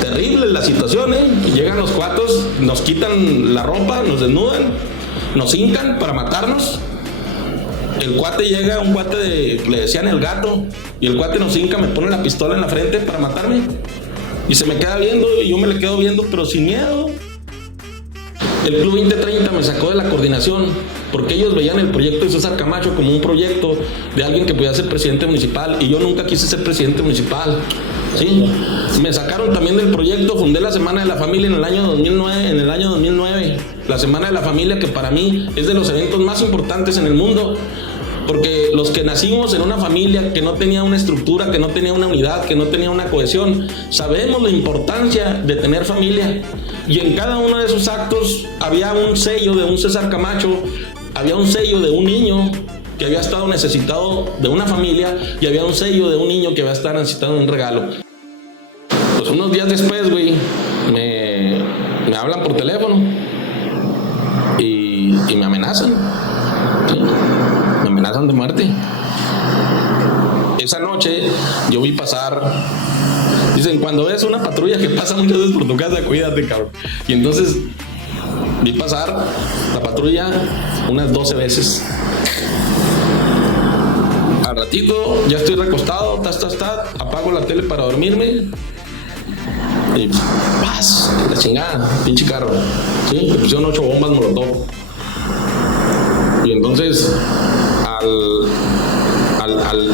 Terrible la situación, ¿eh? Llegan los cuatos, nos quitan la ropa, nos desnudan, nos hincan para matarnos. El cuate llega, un cuate le decían el gato, y el cuate nos hinca, me pone la pistola en la frente para matarme. Y se me queda viendo, y yo me le quedo viendo, pero sin miedo. El Club 2030 me sacó de la coordinación porque ellos veían el proyecto de César Camacho como un proyecto de alguien que podía ser presidente municipal, y yo nunca quise ser presidente municipal. ¿Sí? Me sacaron también del proyecto. Fundé la Semana de la Familia en el año 2009. La Semana de la Familia, que para mí es de los eventos más importantes en el mundo, porque los que nacimos en una familia que no tenía una estructura, que no tenía una unidad, que no tenía una cohesión, sabemos la importancia de tener familia. Y en cada uno de esos actos había un sello de un César Camacho, había un sello de un niño que había estado necesitado de una familia, y había un sello de un niño que había estado necesitado de un regalo. Pues unos días después, güey, me hablan por teléfono y me amenazan. ¿Sí? Me amenazan de muerte. Esa noche yo vi pasar, dicen, cuando ves una patrulla que pasa muchas veces por tu casa, cuídate, cabrón. Y entonces vi pasar la patrulla unas 12 veces. Al ratito ya estoy recostado, apago la tele para dormirme y ¡paz! La chingada, pinche carro. ¿Sí? Le pusieron 8 bombas molotov. Y entonces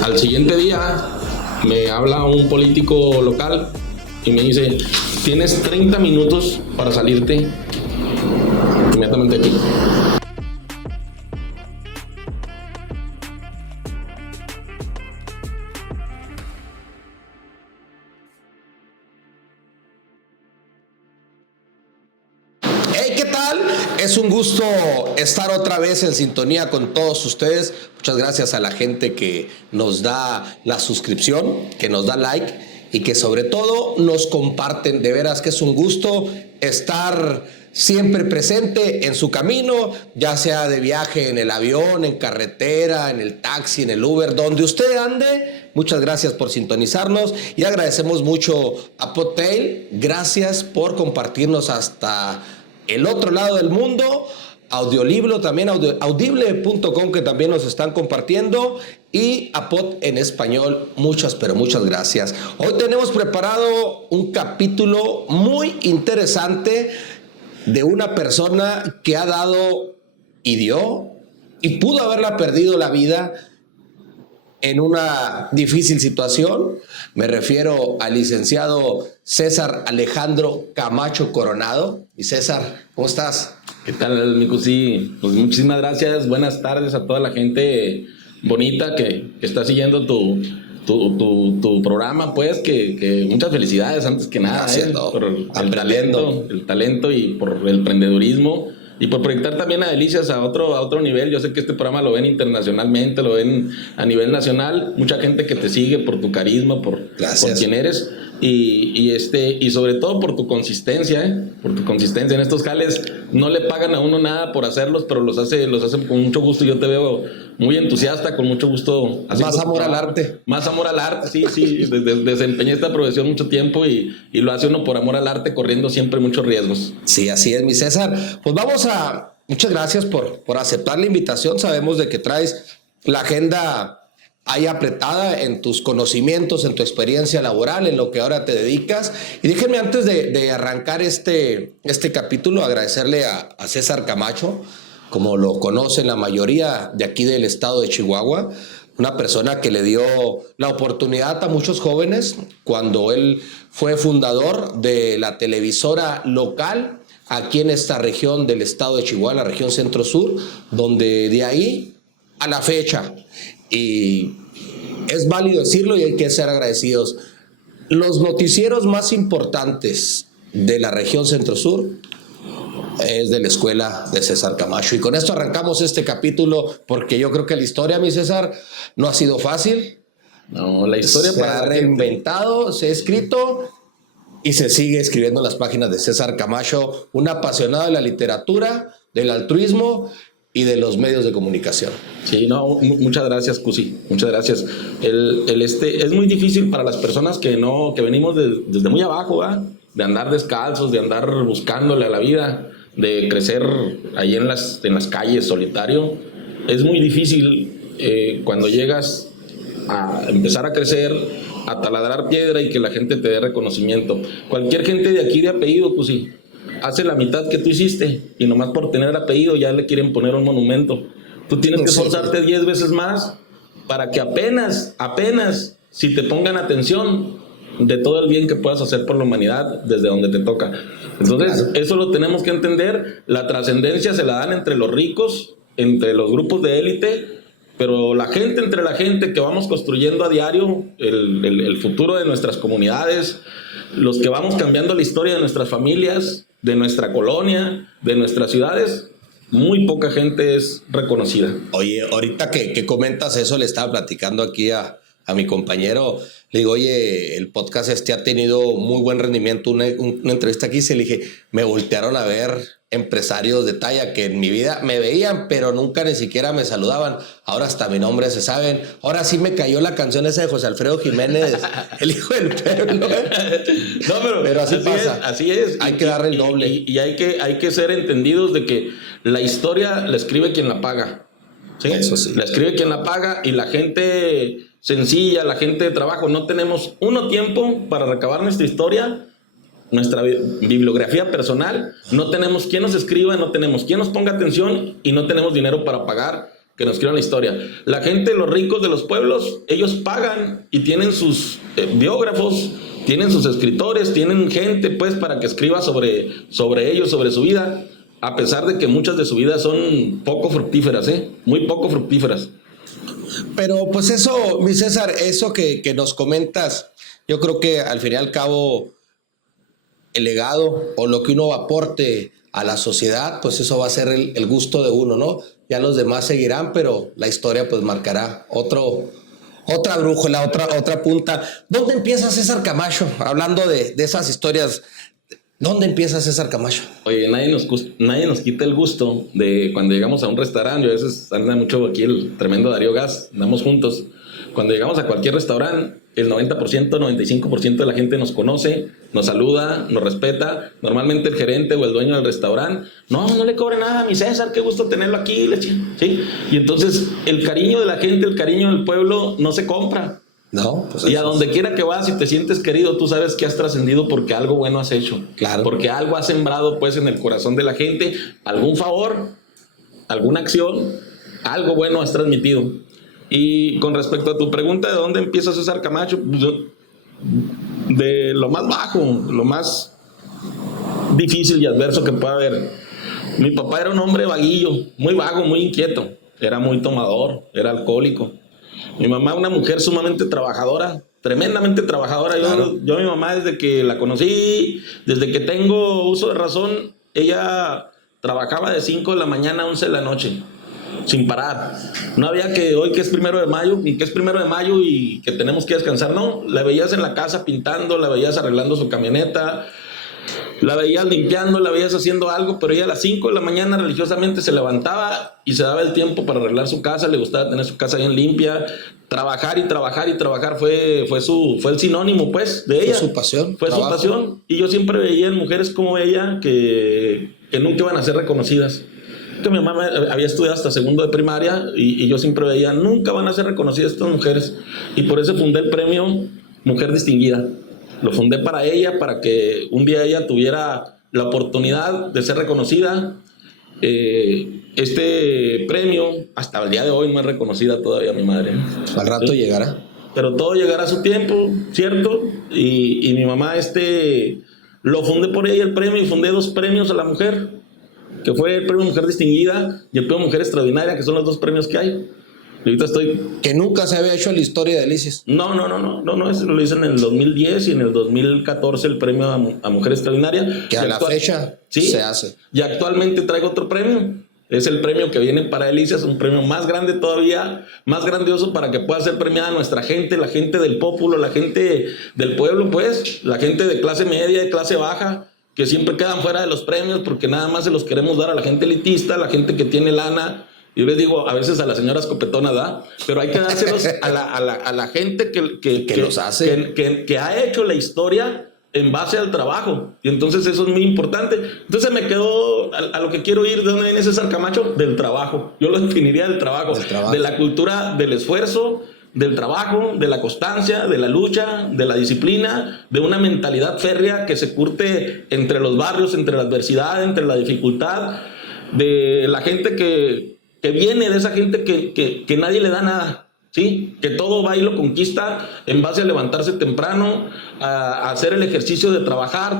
al siguiente día me habla un político local y me dice, tienes 30 minutos para salirte inmediatamente aquí. Es un gusto estar otra vez en sintonía con todos ustedes. Muchas gracias a la gente que nos da la suscripción, que nos da like y que sobre todo nos comparten. De veras que es un gusto estar siempre presente en su camino, ya sea de viaje en el avión, en carretera, en el taxi, en el Uber, donde usted ande. Muchas gracias por sintonizarnos y agradecemos mucho a Podtail. Gracias por compartirnos hasta el otro lado del mundo. Audiolibro también, audible.com, que también nos están compartiendo, y a Pod en español. Muchas, pero muchas gracias. Hoy tenemos preparado un capítulo muy interesante de una persona que ha dado y dio y pudo haberla perdido la vida en una difícil situación. Me refiero al licenciado César Alejandro Camacho Coronado. Y César, ¿cómo estás? ¿Qué tal, Mico? Sí, pues muchísimas gracias. Buenas tardes a toda la gente bonita que está siguiendo tu programa, pues, que muchas felicidades antes que nada, por el talento y por el emprendedurismo. Y por proyectar también a Delicias a otro nivel. Yo sé que este programa lo ven internacionalmente, lo ven a nivel nacional. Mucha gente que te sigue por tu carisma, por quién eres. Y sobre todo por tu consistencia, por tu consistencia. En estos jales no le pagan a uno nada por hacerlos, pero los hacen con mucho gusto. Yo te veo muy entusiasta, con mucho gusto. Más amor al arte. Más amor al arte, sí. Desempeñé esta profesión mucho tiempo y lo hace uno por amor al arte, corriendo siempre muchos riesgos. Sí, así es, mi César. Pues muchas gracias por aceptar la invitación. Sabemos de que traes la agenda ahí apretada en tus conocimientos, en tu experiencia laboral, en lo que ahora te dedicas. Y déjenme, antes de arrancar este capítulo, agradecerle a César Camacho, como lo conocen la mayoría de aquí del estado de Chihuahua, una persona que le dio la oportunidad a muchos jóvenes cuando él fue fundador de la televisora local aquí en esta región del estado de Chihuahua, la región centro-sur, donde de ahí a la fecha, y es válido decirlo y hay que ser agradecidos, los noticieros más importantes de la región centro-sur es de la escuela de César Camacho. Y con esto arrancamos este capítulo, porque yo creo que la historia, mi César, no ha sido fácil. No, la historia se ha reinventado, se ha escrito y se sigue escribiendo en las páginas de César Camacho, un apasionado de la literatura, del altruismo y de los medios de comunicación. Sí, no, muchas gracias, Cusi, muchas gracias. Es muy difícil para las personas que venimos desde muy abajo, ¿eh? De andar descalzos, de andar buscándole a la vida, de crecer ahí en las calles solitario. Es muy difícil cuando llegas a empezar a crecer, a taladrar piedra y que la gente te dé reconocimiento. Cualquier gente de aquí de apellido, Cusi, hace la mitad que tú hiciste y nomás por tener apellido ya le quieren poner un monumento. Tú tienes que esforzarte 10 veces más para que apenas, si te pongan atención de todo el bien que puedas hacer por la humanidad desde donde te toca. Entonces, eso lo tenemos que entender. La trascendencia se la dan entre los ricos, entre los grupos de élite, pero entre la gente que vamos construyendo a diario el futuro de nuestras comunidades, los que vamos cambiando la historia de nuestras familias, de nuestra colonia, de nuestras ciudades, muy poca gente es reconocida. Oye, ahorita que comentas eso, le estaba platicando aquí a mi compañero, le digo, oye, el podcast ha tenido muy buen rendimiento, una entrevista aquí, le dije, me voltearon a ver empresarios de talla que en mi vida me veían, pero nunca ni siquiera me saludaban. Ahora hasta mi nombre se saben. Ahora sí me cayó la canción esa de José Alfredo Jiménez, el hijo del pueblo. No, pero así pasa. Así es. Hay que darle el doble. Y hay que ser entendidos de que la historia la escribe quien la paga. ¿Sí? Eso sí. La escribe quien la paga, y la gente sencilla, la gente de trabajo, no tenemos tiempo para recabar nuestra historia, nuestra bibliografía personal, no tenemos quien nos escriba, no tenemos quien nos ponga atención y no tenemos dinero para pagar que nos escriban la historia. La gente, los ricos de los pueblos, ellos pagan y tienen sus biógrafos, tienen sus escritores, tienen gente pues para que escriba sobre ellos, sobre su vida, a pesar de que muchas de su vida son poco fructíferas, muy poco fructíferas. Pero pues eso, mi César, eso que nos comentas, yo creo que al fin y al cabo el legado o lo que uno aporte a la sociedad, pues eso va a ser el gusto de uno, ¿no? Ya los demás seguirán, pero la historia pues marcará otra brújula, otra punta. ¿Dónde empieza César Camacho? Hablando de esas historias, ¿dónde empieza César Camacho? Oye, nadie nos quita el gusto de cuando llegamos a un restaurante. Yo a veces anda mucho aquí el tremendo Darío Gas, andamos juntos. Cuando llegamos a cualquier restaurante, el 90%, 95% de la gente nos conoce, nos saluda, nos respeta. Normalmente el gerente o el dueño del restaurante, no le cobre nada a mi César, qué gusto tenerlo aquí, ¿sí? Y entonces el cariño de la gente, el cariño del pueblo no se compra. No, pues y a donde quiera que vas y te sientes querido, tú sabes que has trascendido porque algo bueno has hecho. Claro. Porque algo has sembrado pues en el corazón de la gente, algún favor, alguna acción, algo bueno has transmitido. Y con respecto a tu pregunta de dónde empieza César Camacho, pues de lo más bajo, lo más difícil y adverso que pueda haber. Mi papá era un hombre vaguillo, muy vago, muy inquieto, era muy tomador, era alcohólico. Mi mamá, una mujer sumamente trabajadora, tremendamente trabajadora. Claro. Yo a mi mamá, desde que la conocí, desde que tengo uso de razón, ella trabajaba de 5 de la mañana a 11 de la noche, sin parar. No había que hoy que es 1 de mayo, y que es 1 de mayo y que tenemos que descansar. No, la veías en la casa pintando, la veías arreglando su camioneta, la veías limpiando, la veías haciendo algo, pero ella a las 5 de la mañana religiosamente se levantaba y se daba el tiempo para arreglar su casa. Le gustaba tener su casa bien limpia. Trabajar y trabajar y trabajar fue el sinónimo pues de ella. Fue su pasión. Fue trabajo. su pasión. Y yo siempre veía en mujeres como ella que nunca iban a ser reconocidas. Que mi mamá había estudiado hasta 2º de primaria y yo siempre veía, nunca van a ser reconocidas estas mujeres. Y por eso fundé el premio Mujer Distinguida. Lo fundé para ella, para que un día ella tuviera la oportunidad de ser reconocida. Este premio, hasta el día de hoy, no es reconocida todavía mi madre. Al rato llegará. Pero todo llegará a su tiempo, ¿cierto? Y mi mamá, lo fundé por ella el premio, y fundé 2 premios a la mujer, que fue el premio Mujer Distinguida y el premio Mujer Extraordinaria, que son los 2 premios que hay. Y ahorita que nunca se había hecho en la historia de Delicias. No, eso lo hice en el 2010 y en el 2014 el premio a Mujer Extraordinaria. Que a la fecha sí, se hace. Y actualmente traigo otro premio. Es el premio que viene para Delicias, un premio más grande todavía, más grandioso, para que pueda ser premiada nuestra gente, la gente del pueblo, la gente del pueblo, pues, la gente de clase media, de clase baja, que siempre quedan fuera de los premios porque nada más se los queremos dar a la gente elitista, a la gente que tiene lana. Yo les digo, a veces a las señoras copetonas, ¿da? Pero hay que dárselos a la gente que los hace. Que ha hecho la historia en base al trabajo. Y entonces eso es muy importante. Entonces me quedo a lo que quiero ir. ¿De dónde viene César Camacho? Del trabajo. Yo lo definiría del trabajo. De la cultura del esfuerzo, del trabajo, de la constancia, de la lucha, de la disciplina, de una mentalidad férrea que se curte entre los barrios, entre la adversidad, entre la dificultad, de la gente que viene de esa gente que nadie le da nada, ¿sí? Que todo va y lo conquista en base a levantarse temprano, a hacer el ejercicio de trabajar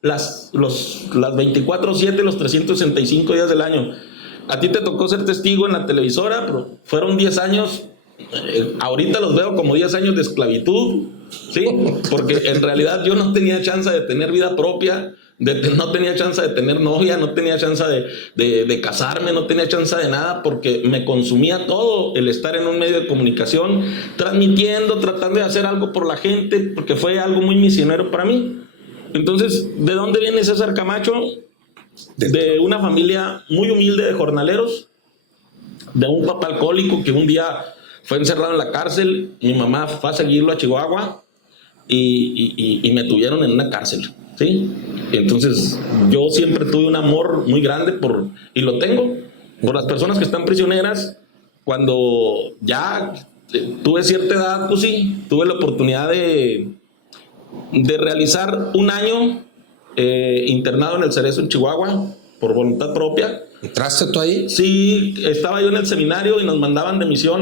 las 24/7, los 365 días del año. A ti te tocó ser testigo en la televisora, pero fueron 10 años, ahorita los veo como 10 años de esclavitud, ¿sí? Porque en realidad yo no tenía chance de tener vida propia, no tenía chance de tener novia, no tenía chance de casarme, no tenía chance de nada, porque me consumía todo el estar en un medio de comunicación, transmitiendo, tratando de hacer algo por la gente, porque fue algo muy misionero para mí. Entonces, ¿de dónde viene César Camacho? De una familia muy humilde de jornaleros, de un papá alcohólico que un día fue encerrado en la cárcel. Mi mamá fue a seguirlo a Chihuahua y me tuvieron en una cárcel, ¿sí? Entonces yo siempre tuve un amor muy grande y lo tengo por las personas que están prisioneras. Cuando ya tuve cierta edad, pues sí, tuve la oportunidad de realizar un año internado en el Cerezo en Chihuahua por voluntad propia. ¿Entraste tú ahí? Sí, estaba yo en el seminario y nos mandaban de misión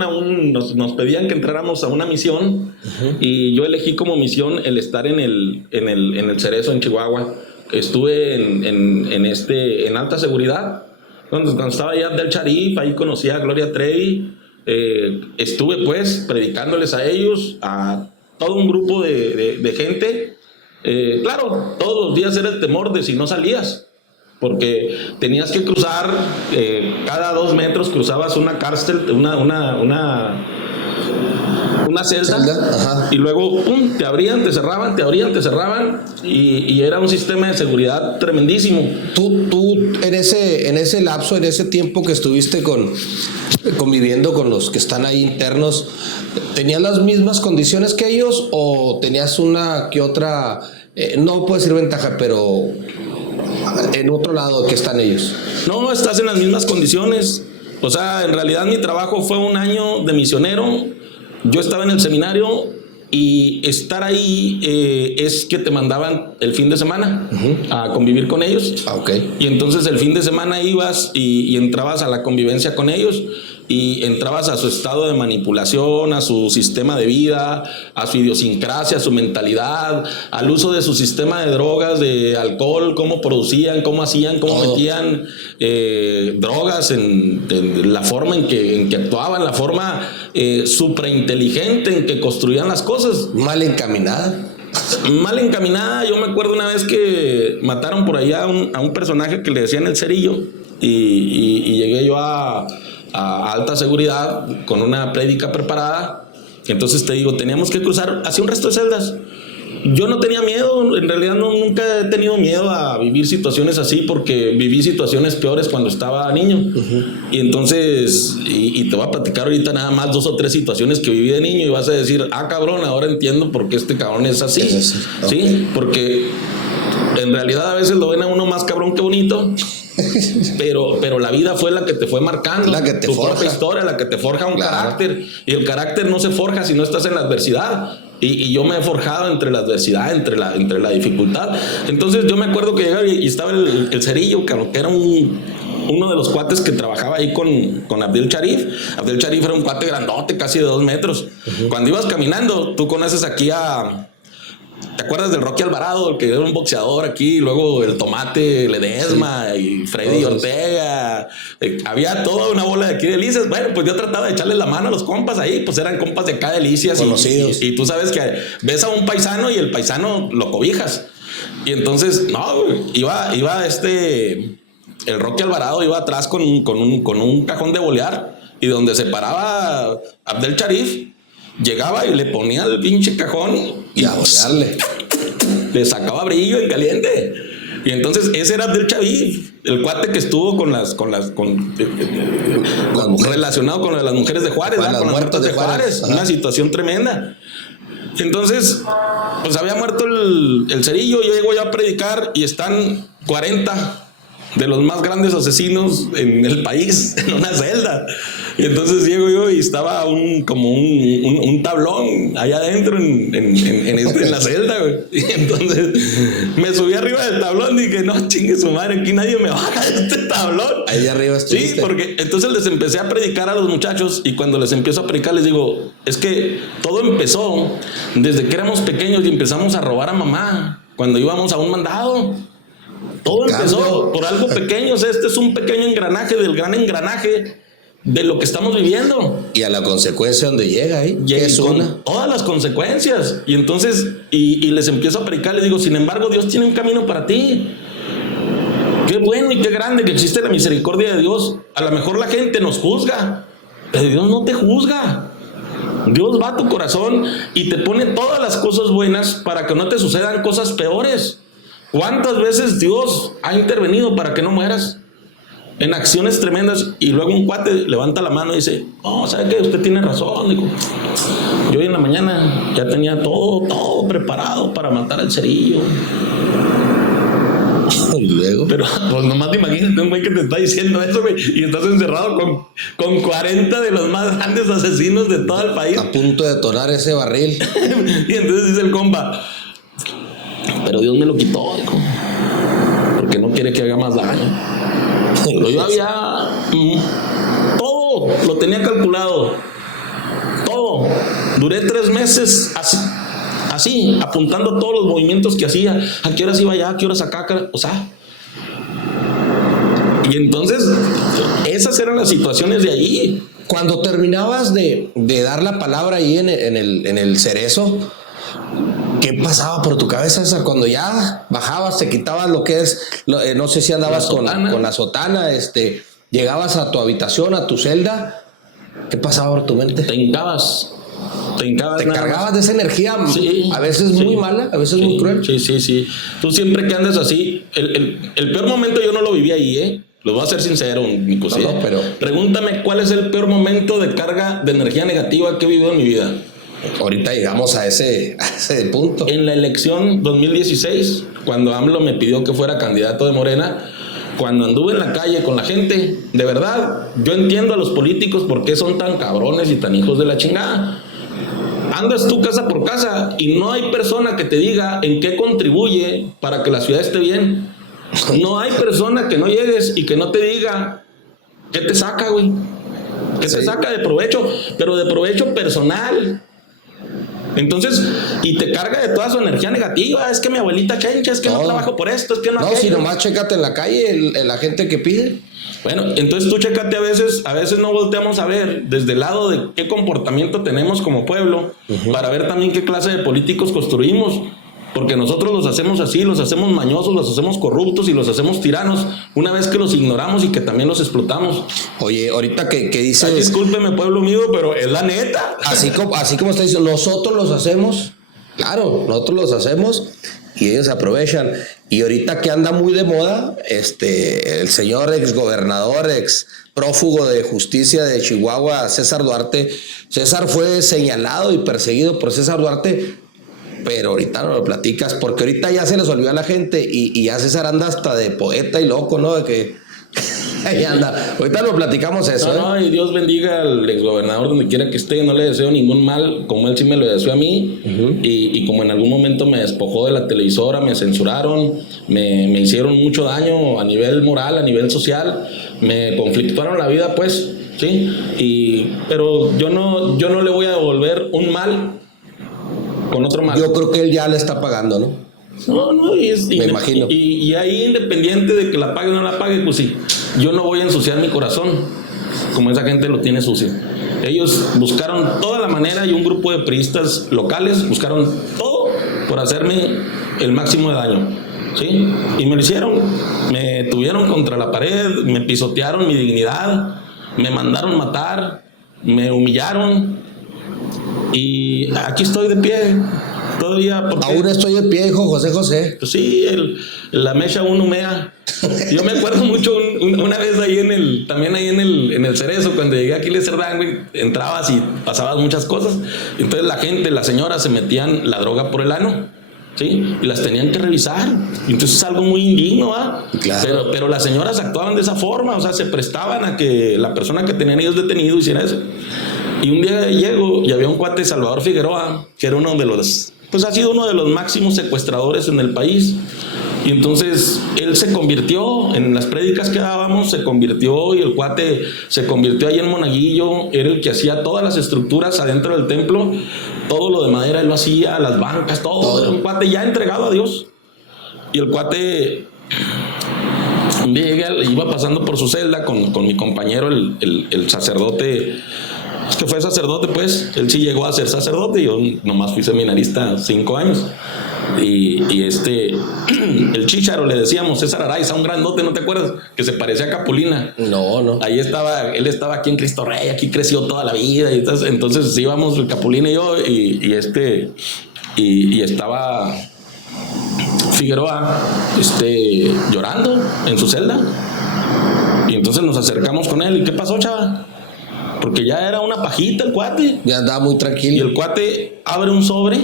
nos pedían que entráramos a una misión. Y yo elegí como misión el estar en el Cerezo en Chihuahua. Estuve en alta seguridad. Cuando estaba allá Abdel Sharif, ahí conocí a Gloria Trevi. Estuve pues predicándoles a ellos, a todo un grupo de gente. Claro, todos los días era el temor de si no salías, porque tenías que cruzar, cada 2 metros cruzabas una cárcel, una celda, y luego ¡pum!, te abrían, te cerraban, te abrían, te cerraban, y era un sistema de seguridad tremendísimo. Tú en ese lapso, en ese tiempo que estuviste conviviendo con los que están ahí internos, ¿tenías las mismas condiciones que ellos o tenías una que otra, no puedo decir ventaja, pero en otro lado que están ellos? No, estás en las mismas condiciones. O sea, en realidad mi trabajo fue un año de misionero. Yo estaba en el seminario y estar ahí es que te mandaban el fin de semana a convivir con ellos. Okay. Y entonces el fin de semana ibas y entrabas a la convivencia con ellos y entrabas a su estado de manipulación, a su sistema de vida, a su idiosincrasia, a su mentalidad, al uso de su sistema de drogas, de alcohol, cómo producían, cómo hacían, cómo metían drogas, en la forma en que actuaban, la forma suprainteligente en que construían las cosas. Mal encaminada. Yo me acuerdo una vez que mataron por allá a un personaje que le decían el Cerillo y llegué yo a alta seguridad con una prédica preparada. Entonces te digo, teníamos que cruzar hacia un resto de celdas. Yo no tenía miedo, en realidad nunca he tenido miedo a vivir situaciones así, porque viví situaciones peores cuando estaba niño. Y entonces, y te voy a platicar ahorita nada más 2 o 3 situaciones que viví de niño y vas a decir, cabrón, ahora entiendo por qué este cabrón es así. ¿Sí? Okay. Porque en realidad a veces lo ven a uno más cabrón que bonito. Pero la vida fue la que te fue marcando, la que te tu forja. propia historia, la que te forja un carácter, y el carácter no se forja si no estás en la adversidad, y yo me he forjado entre la adversidad, entre la dificultad. Entonces yo me acuerdo que llegaba y estaba el Cerillo, que era uno de los cuates que trabajaba ahí con Abdel Sharif. Abdel Sharif era un cuate grandote, casi de 2 metros. Cuando ibas caminando, tú conoces aquí ¿te acuerdas del Rocky Alvarado, el que era un boxeador aquí? Luego el Tomate Ledesma, sí, y Freddy Ortega. Había toda una bola de aquí de delicias. Bueno, pues yo trataba de echarle la mano a los compas ahí, pues eran compas de acá delicias. Conocidos. Y tú sabes que ves a un paisano y el paisano lo cobijas. Y entonces, iba el Rocky Alvarado iba atrás con un cajón de bolear, y donde se paraba Abdel Sharif, llegaba y le ponía el pinche cajón Y a bolearle. Le sacaba brillo en caliente. Y entonces ese era Abdel Chavi, el cuate que estuvo con relacionado con las mujeres de Juárez, con las muertas de Juárez. Una situación tremenda. Entonces, pues había muerto el Cerillo, yo llego ya a predicar y están 40 de los más grandes asesinos en el país en una celda. Y entonces llego yo y estaba como un tablón allá adentro en la celda, güey. Y entonces me subí arriba del tablón y dije, no, chingue su madre, aquí nadie me baja de este tablón. Ahí arriba estuviste. Sí, porque entonces les empecé a predicar a los muchachos y cuando les empiezo a predicar les digo, es que todo empezó desde que éramos pequeños y empezamos a robar a mamá cuando íbamos a un mandado. Todo empezó por algo pequeño. O sea, este es un pequeño engranaje del gran engranaje de lo que estamos viviendo. Y a la consecuencia donde llega ahí. Es una. Todas las consecuencias. Y entonces, y les empiezo a predicar, les digo, sin embargo, Dios tiene un camino para ti. Qué bueno y qué grande que existe la misericordia de Dios. A lo mejor la gente nos juzga, pero Dios no te juzga. Dios va a tu corazón y te pone todas las cosas buenas para que no te sucedan cosas peores. ¿Cuántas veces Dios ha intervenido para que no mueras? En acciones tremendas. Y luego un cuate levanta la mano y dice, oh, ¿sabe qué? Usted tiene razón. Digo, yo hoy en la mañana ya tenía todo preparado para matar al Cerillo. Y luego, pero pues nomás te imaginas un güey que te está diciendo eso, güey, y estás encerrado con 40 de los más grandes asesinos de todo el país. A punto de detonar ese barril. Y entonces dice el compa, pero Dios me lo quitó, dijo, porque no quiere que haga más daño. Pero yo había todo, lo tenía calculado, todo. Duré 3 meses así, apuntando todos los movimientos que hacía, a qué horas iba allá, a qué horas acá, o sea. Y entonces, esas eran las situaciones de ahí. Cuando terminabas de dar la palabra ahí en el Cerezo, ¿qué pasaba por tu cabeza, César? Cuando ya bajabas, te quitabas lo que es, no sé si andabas con la sotana, llegabas a tu habitación, a tu celda, ¿qué pasaba por tu mente? Te hincabas. Te cargabas de esa energía, sí, a veces muy mala, a veces muy cruel. Sí. Tú siempre que andas así, el peor momento yo no lo viví ahí, ¿eh? Lo voy a ser sincero, Nico. No, pero pregúntame cuál es el peor momento de carga de energía negativa que he vivido en mi vida. Ahorita llegamos a ese punto. En la elección 2016, cuando AMLO me pidió que fuera candidato de Morena, cuando anduve en la calle con la gente, de verdad, yo entiendo a los políticos por qué son tan cabrones y tan hijos de la chingada. Andas tú casa por casa y no hay persona que te diga en qué contribuye para que la ciudad esté bien. No hay persona que no llegues y que no te diga qué te saca, güey. ¿Qué te saca de provecho? Pero de provecho personal. Entonces, y te carga de toda su energía negativa. Es que mi abuelita chencha, es que no trabajo por esto, es que no. No, si nomás chécate en la calle la gente que pide. Bueno, entonces tú chécate, a veces no volteamos a ver desde el lado de qué comportamiento tenemos como pueblo, para ver también qué clase de políticos construimos. Porque nosotros los hacemos así, los hacemos mañosos, los hacemos corruptos y los hacemos tiranos, una vez que los ignoramos y que también los explotamos. Oye, ahorita que dices... Ay, discúlpeme, pueblo mío, pero es la neta. Así como está diciendo, nosotros los hacemos, claro, nosotros los hacemos y ellos aprovechan. Y ahorita que anda muy de moda, el señor exgobernador, ex prófugo de justicia de Chihuahua, César Duarte. César fue señalado y perseguido por César Duarte, pero ahorita no lo platicas, porque ahorita ya se les olvidó a la gente y ya César anda hasta de poeta y loco, ¿no? De que ahí anda. Ahorita lo platicamos eso. No, y Dios bendiga al exgobernador donde quiera que esté, no le deseo ningún mal, como él sí me lo deseó a mí, y como en algún momento me despojó de la televisora, me censuraron, me hicieron mucho daño a nivel moral, a nivel social, me conflictuaron la vida, pues, sí, pero yo no le voy a devolver un mal con otro mal. Yo creo que él ya le está pagando, ¿no? No, me imagino. Y ahí, independiente de que la pague o no la pague, pues sí, yo no voy a ensuciar mi corazón como esa gente lo tiene sucio. Ellos buscaron toda la manera, y un grupo de priistas locales buscaron todo por hacerme el máximo de daño, ¿sí? Y me lo hicieron, me tuvieron contra la pared, me pisotearon mi dignidad, me mandaron matar, me humillaron. Y aquí estoy de pie, Todavía. Aún estoy de pie, hijo José. Pues sí, la mecha uno humea. Yo me acuerdo mucho una vez ahí también ahí en el Cerezo, cuando llegué aquí a Cerdán, güey, entrabas y pasabas muchas cosas. Entonces las señoras se metían la droga por el ano, ¿sí? Y las tenían que revisar. Y entonces es algo muy indigno, ¿va? Claro. Pero las señoras actuaban de esa forma, o sea, se prestaban a que la persona que tenían ellos detenido hiciera eso. Y un día llego y había un cuate, Salvador Figueroa, que era ha sido uno de los máximos secuestradores en el país. Y entonces él se convirtió en las prédicas que dábamos, y el cuate se convirtió ahí en monaguillo. Era el que hacía todas las estructuras adentro del templo, todo lo de madera él lo hacía, las bancas, todo. Era un cuate ya entregado a Dios. Y el cuate un día iba pasando por su celda con mi compañero, el sacerdote. Es que fue sacerdote, pues. Él sí llegó a ser sacerdote. Yo nomás fui seminarista 5 años. Y el Chícharo le decíamos, César Araiza, un grandote, ¿no te acuerdas? Que se parecía a Capulina. No. Ahí él estaba aquí en Cristo Rey, aquí creció toda la vida. Y entonces íbamos el Capulina y yo, y estaba Figueroa llorando en su celda. Y entonces nos acercamos con él. ¿Y qué pasó, chava? Porque ya era una pajita el cuate. Ya andaba muy tranquilo. Y el cuate abre un sobre.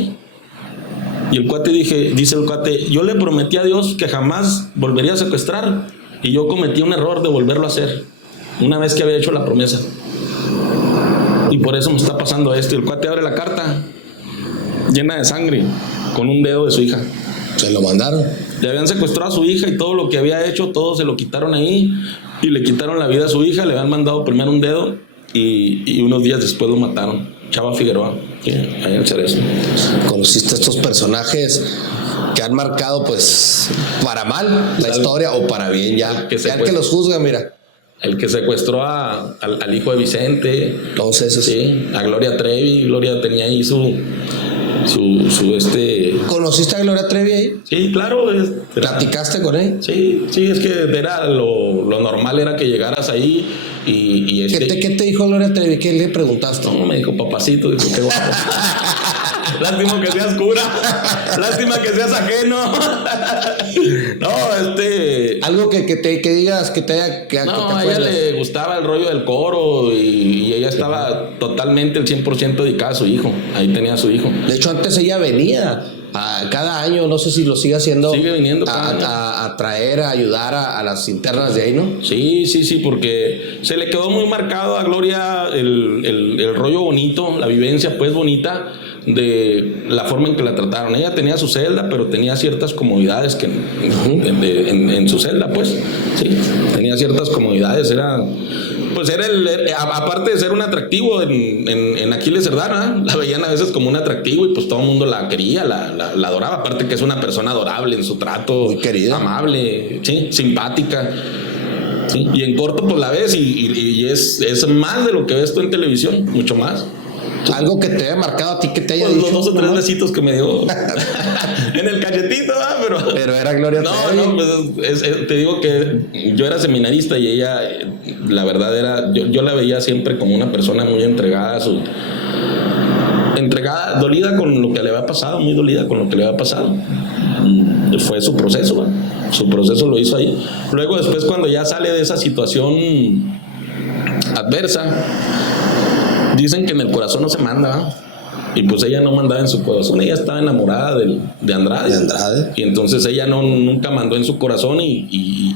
Y el cuate dice el cuate, yo le prometí a Dios que jamás volvería a secuestrar. Y yo cometí un error de volverlo a hacer. Una vez que había hecho la promesa. Y por eso me está pasando esto. Y el cuate abre la carta llena de sangre con un dedo de su hija. Se lo mandaron. Le habían secuestrado a su hija y todo lo que había hecho, todo se lo quitaron ahí. Y le quitaron la vida a su hija. Le habían mandado primero un dedo. Y unos días después lo mataron. Chava Figueroa, ahí en el Cerezo. Conociste a estos personajes que han marcado, pues, para mal la historia o para bien, ya que los juzga, mira. El que secuestró al hijo de Vicente. Todos esos. Sí, a Gloria Trevi. Gloria tenía ahí su ¿Conociste a Gloria Trevi ahí? Sí, claro. ¿Platicaste con él? Sí, es que era lo normal era que llegaras ahí y ¿Qué te dijo Gloria Trevi? ¿Qué le preguntaste? No, me dijo papacito, dijo qué guapo. Lástima que seas cura. Lástima que seas ajeno. No, algo que digas que te haya... No, a ella le gustaba el rollo del coro y ella estaba totalmente el 100% dedicada a su hijo. Ahí tenía a su hijo. De hecho, antes ella venía cada año, no sé si lo sigue haciendo. Sigue viniendo a traer, a ayudar a las internas de ahí, ¿no? Sí, porque se le quedó muy marcado a Gloria el rollo bonito, la vivencia pues bonita de la forma en que la trataron. Ella tenía su celda, pero tenía ciertas comodidades que en su celda, pues, sí, tenía ciertas comodidades. Aparte de ser un atractivo en Aquiles Cerdán, la veían a veces como un atractivo y pues todo el mundo la quería, la adoraba. Aparte que es una persona adorable en su trato, muy querida, amable, sí, simpática. Sí, y en corto pues la ves y es más de lo que ves tú en televisión, mucho más. Algo que te haya marcado a ti, que te haya dicho. Los 2 o 3 besitos que me dio en el cachetito, pero era Gloria Trevi. No, pues te digo que yo era seminarista y ella, la verdad era, yo la veía siempre como una persona muy entregada dolida con lo que le había pasado, muy dolida con lo que le había pasado. Fue su proceso, su proceso lo hizo ahí. Luego después cuando ya sale de esa situación adversa, dicen que en el corazón no se manda, y pues ella no mandaba en su corazón, ella estaba enamorada de Andrade. Y entonces ella nunca mandó en su corazón y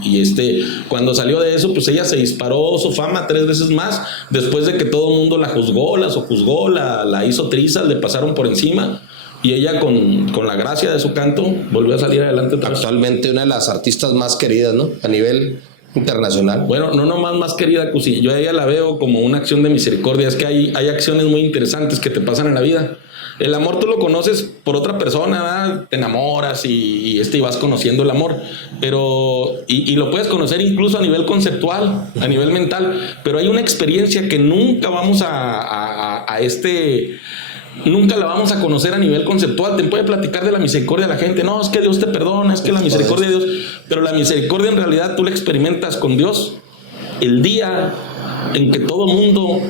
cuando salió de eso, pues ella se disparó su fama 3 veces más, después de que todo el mundo la juzgó, la hizo trizas, le pasaron por encima. Y ella con la gracia de su canto volvió a salir adelante. Actualmente una de las artistas más queridas, ¿no? A nivel internacional. Bueno, no nomás más querida, Cusi. Yo a ella la veo como una acción de misericordia. Es que hay acciones muy interesantes que te pasan en la vida. El amor tú lo conoces por otra persona, ¿verdad? Te enamoras y vas conociendo el amor. Pero, y lo puedes conocer incluso a nivel conceptual, a nivel mental. Pero hay una experiencia que nunca vamos nunca la vamos a conocer a nivel conceptual. Te puede platicar de la misericordia de la gente. No, es que Dios te perdona, es que la misericordia de Dios. Pero la misericordia en realidad tú la experimentas con Dios. El día en que todo mundo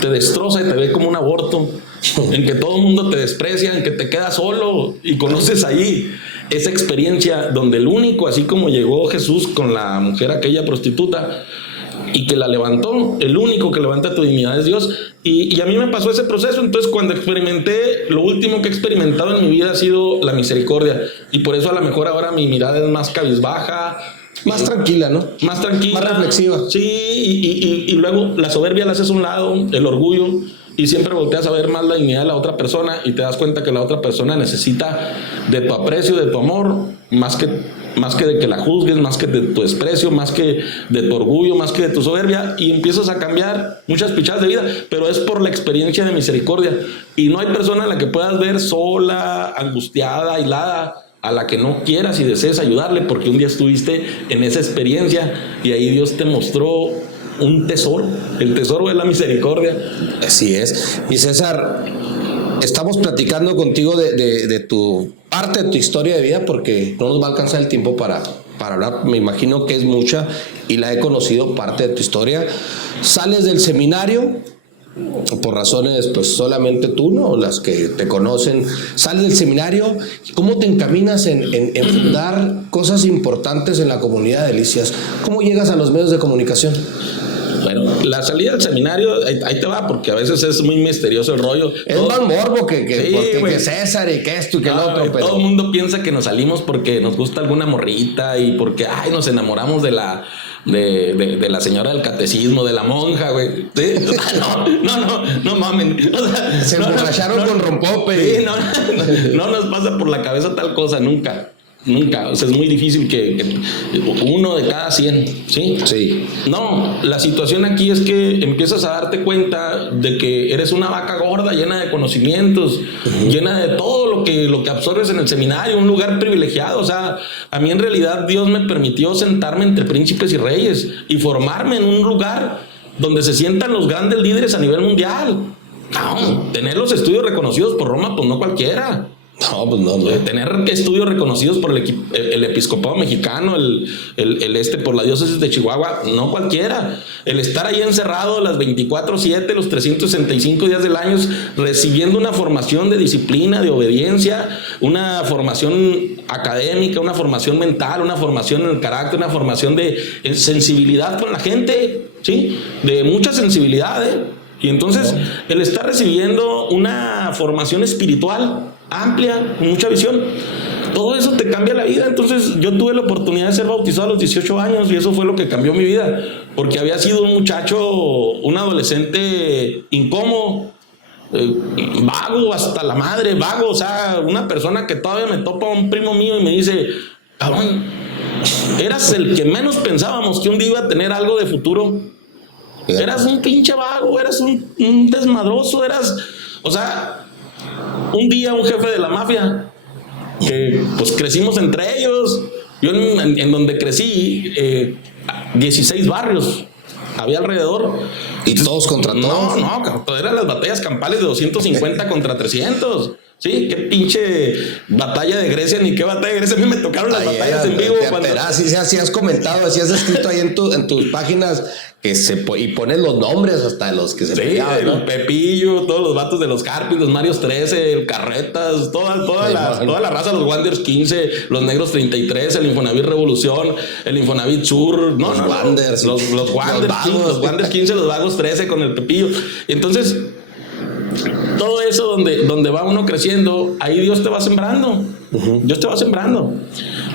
te destroza y te ve como un aborto, en que todo el mundo te desprecia, en que te quedas solo y conoces ahí esa experiencia donde el único, así como llegó Jesús con la mujer aquella prostituta y que la levantó, el único que levanta tu dignidad es Dios. Y a mí me pasó ese proceso. Entonces cuando experimenté, lo último que he experimentado en mi vida ha sido la misericordia, y por eso a lo mejor ahora mi mirada es más cabizbaja, más tranquila, ¿no? Más tranquila, más reflexiva. Sí, y luego la soberbia la haces a un lado, el orgullo, y siempre volteas a ver más la dignidad de la otra persona y te das cuenta que la otra persona necesita de tu aprecio, de tu amor, más que de que la juzgues, más que de tu desprecio, más que de tu orgullo, más que de tu soberbia, y empiezas a cambiar muchas pichadas de vida, pero es por la experiencia de misericordia. Y no hay persona a la que puedas ver sola, angustiada, aislada, a la que no quieras y desees ayudarle, porque un día estuviste en esa experiencia y ahí Dios te mostró un tesoro, el tesoro de la misericordia. Así es. Y César, estamos platicando contigo de tu parte de tu historia de vida, porque no nos va a alcanzar el tiempo para hablar. Me imagino que es mucha y la he conocido parte de tu historia. Sales del seminario por razones, pues solamente tú, ¿no? Las que te conocen. Sales del seminario. ¿Cómo te encaminas en fundar cosas importantes en la comunidad de Delicias? ¿Cómo llegas a los medios de comunicación? Bueno, la salida del seminario, ahí te va, porque a veces es muy misterioso el rollo. Es más morbo que sí, César y que esto y que el otro. Pero todo el mundo piensa que nos salimos porque nos gusta alguna morrita y porque nos enamoramos de la señora del catecismo, de la monja, güey. ¿Sí? No mamen. O sea, se emborracharon con rompope. Sí, no nos pasa por la cabeza tal cosa, nunca. O sea, es muy difícil que 1 de cada 100, ¿sí? Sí. No, la situación aquí es que empiezas a darte cuenta de que eres una vaca gorda llena de conocimientos, llena de todo lo que absorbes en el seminario, un lugar privilegiado. O sea, a mí en realidad Dios me permitió sentarme entre príncipes y reyes y formarme en un lugar donde se sientan los grandes líderes a nivel mundial. No, tener los estudios reconocidos por Roma, pues no cualquiera. No, pues no. Tener estudios reconocidos por el episcopado mexicano, por la diócesis de Chihuahua, no cualquiera. El estar ahí encerrado las 24/7, los 365 días del año, recibiendo una formación de disciplina, de obediencia, una formación académica, una formación mental, una formación en el carácter, una formación de sensibilidad con la gente, ¿sí? De mucha sensibilidad, Y entonces, el estar recibiendo una formación espiritual amplia, mucha visión, todo eso te cambia la vida. Entonces yo tuve la oportunidad de ser bautizado a los 18 años y eso fue lo que cambió mi vida, porque había sido un muchacho, un adolescente incómodo, vago hasta la madre, vago. O sea, una persona que todavía me topa un primo mío y me dice: cabrón, eras el que menos pensábamos que un día iba a tener algo de futuro. Eras un pinche vago, eras un desmadroso, o sea, un día un jefe de la mafia, que pues crecimos entre ellos. Yo en donde crecí, 16 barrios había alrededor. ¿Y todos contra todos? No, eran las batallas campales de 250 contra 300. Sí, qué pinche batalla de Grecia, ni qué batalla de Grecia. A mí me tocaron las batallas en vivo. Así has comentado, así has escrito ahí en tus páginas y pones los nombres hasta los que se peleaban, ¿no? El Pepillo, todos los vatos de los Carpis, los Marios 13, el Carretas, toda la raza, los Wanderers 15, los Negros 33, el Infonavit Revolución, el Infonavit Sur, los Wanderers 15, los Vagos 13 con el Pepillo. Entonces, todo eso donde va uno creciendo, ahí Dios te va sembrando. Dios te va sembrando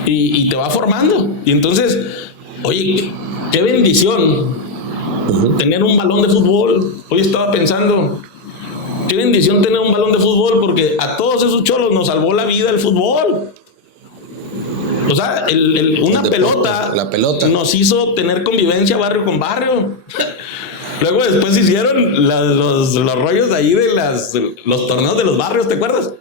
y te va formando. Y entonces, oye, qué bendición tener un balón de fútbol. Hoy estaba pensando, qué bendición tener un balón de fútbol, porque a todos esos cholos nos salvó la vida el fútbol. O sea, la pelota nos hizo tener convivencia barrio con barrio. Luego después hicieron los rollos de ahí de los torneos de los barrios, ¿te acuerdas?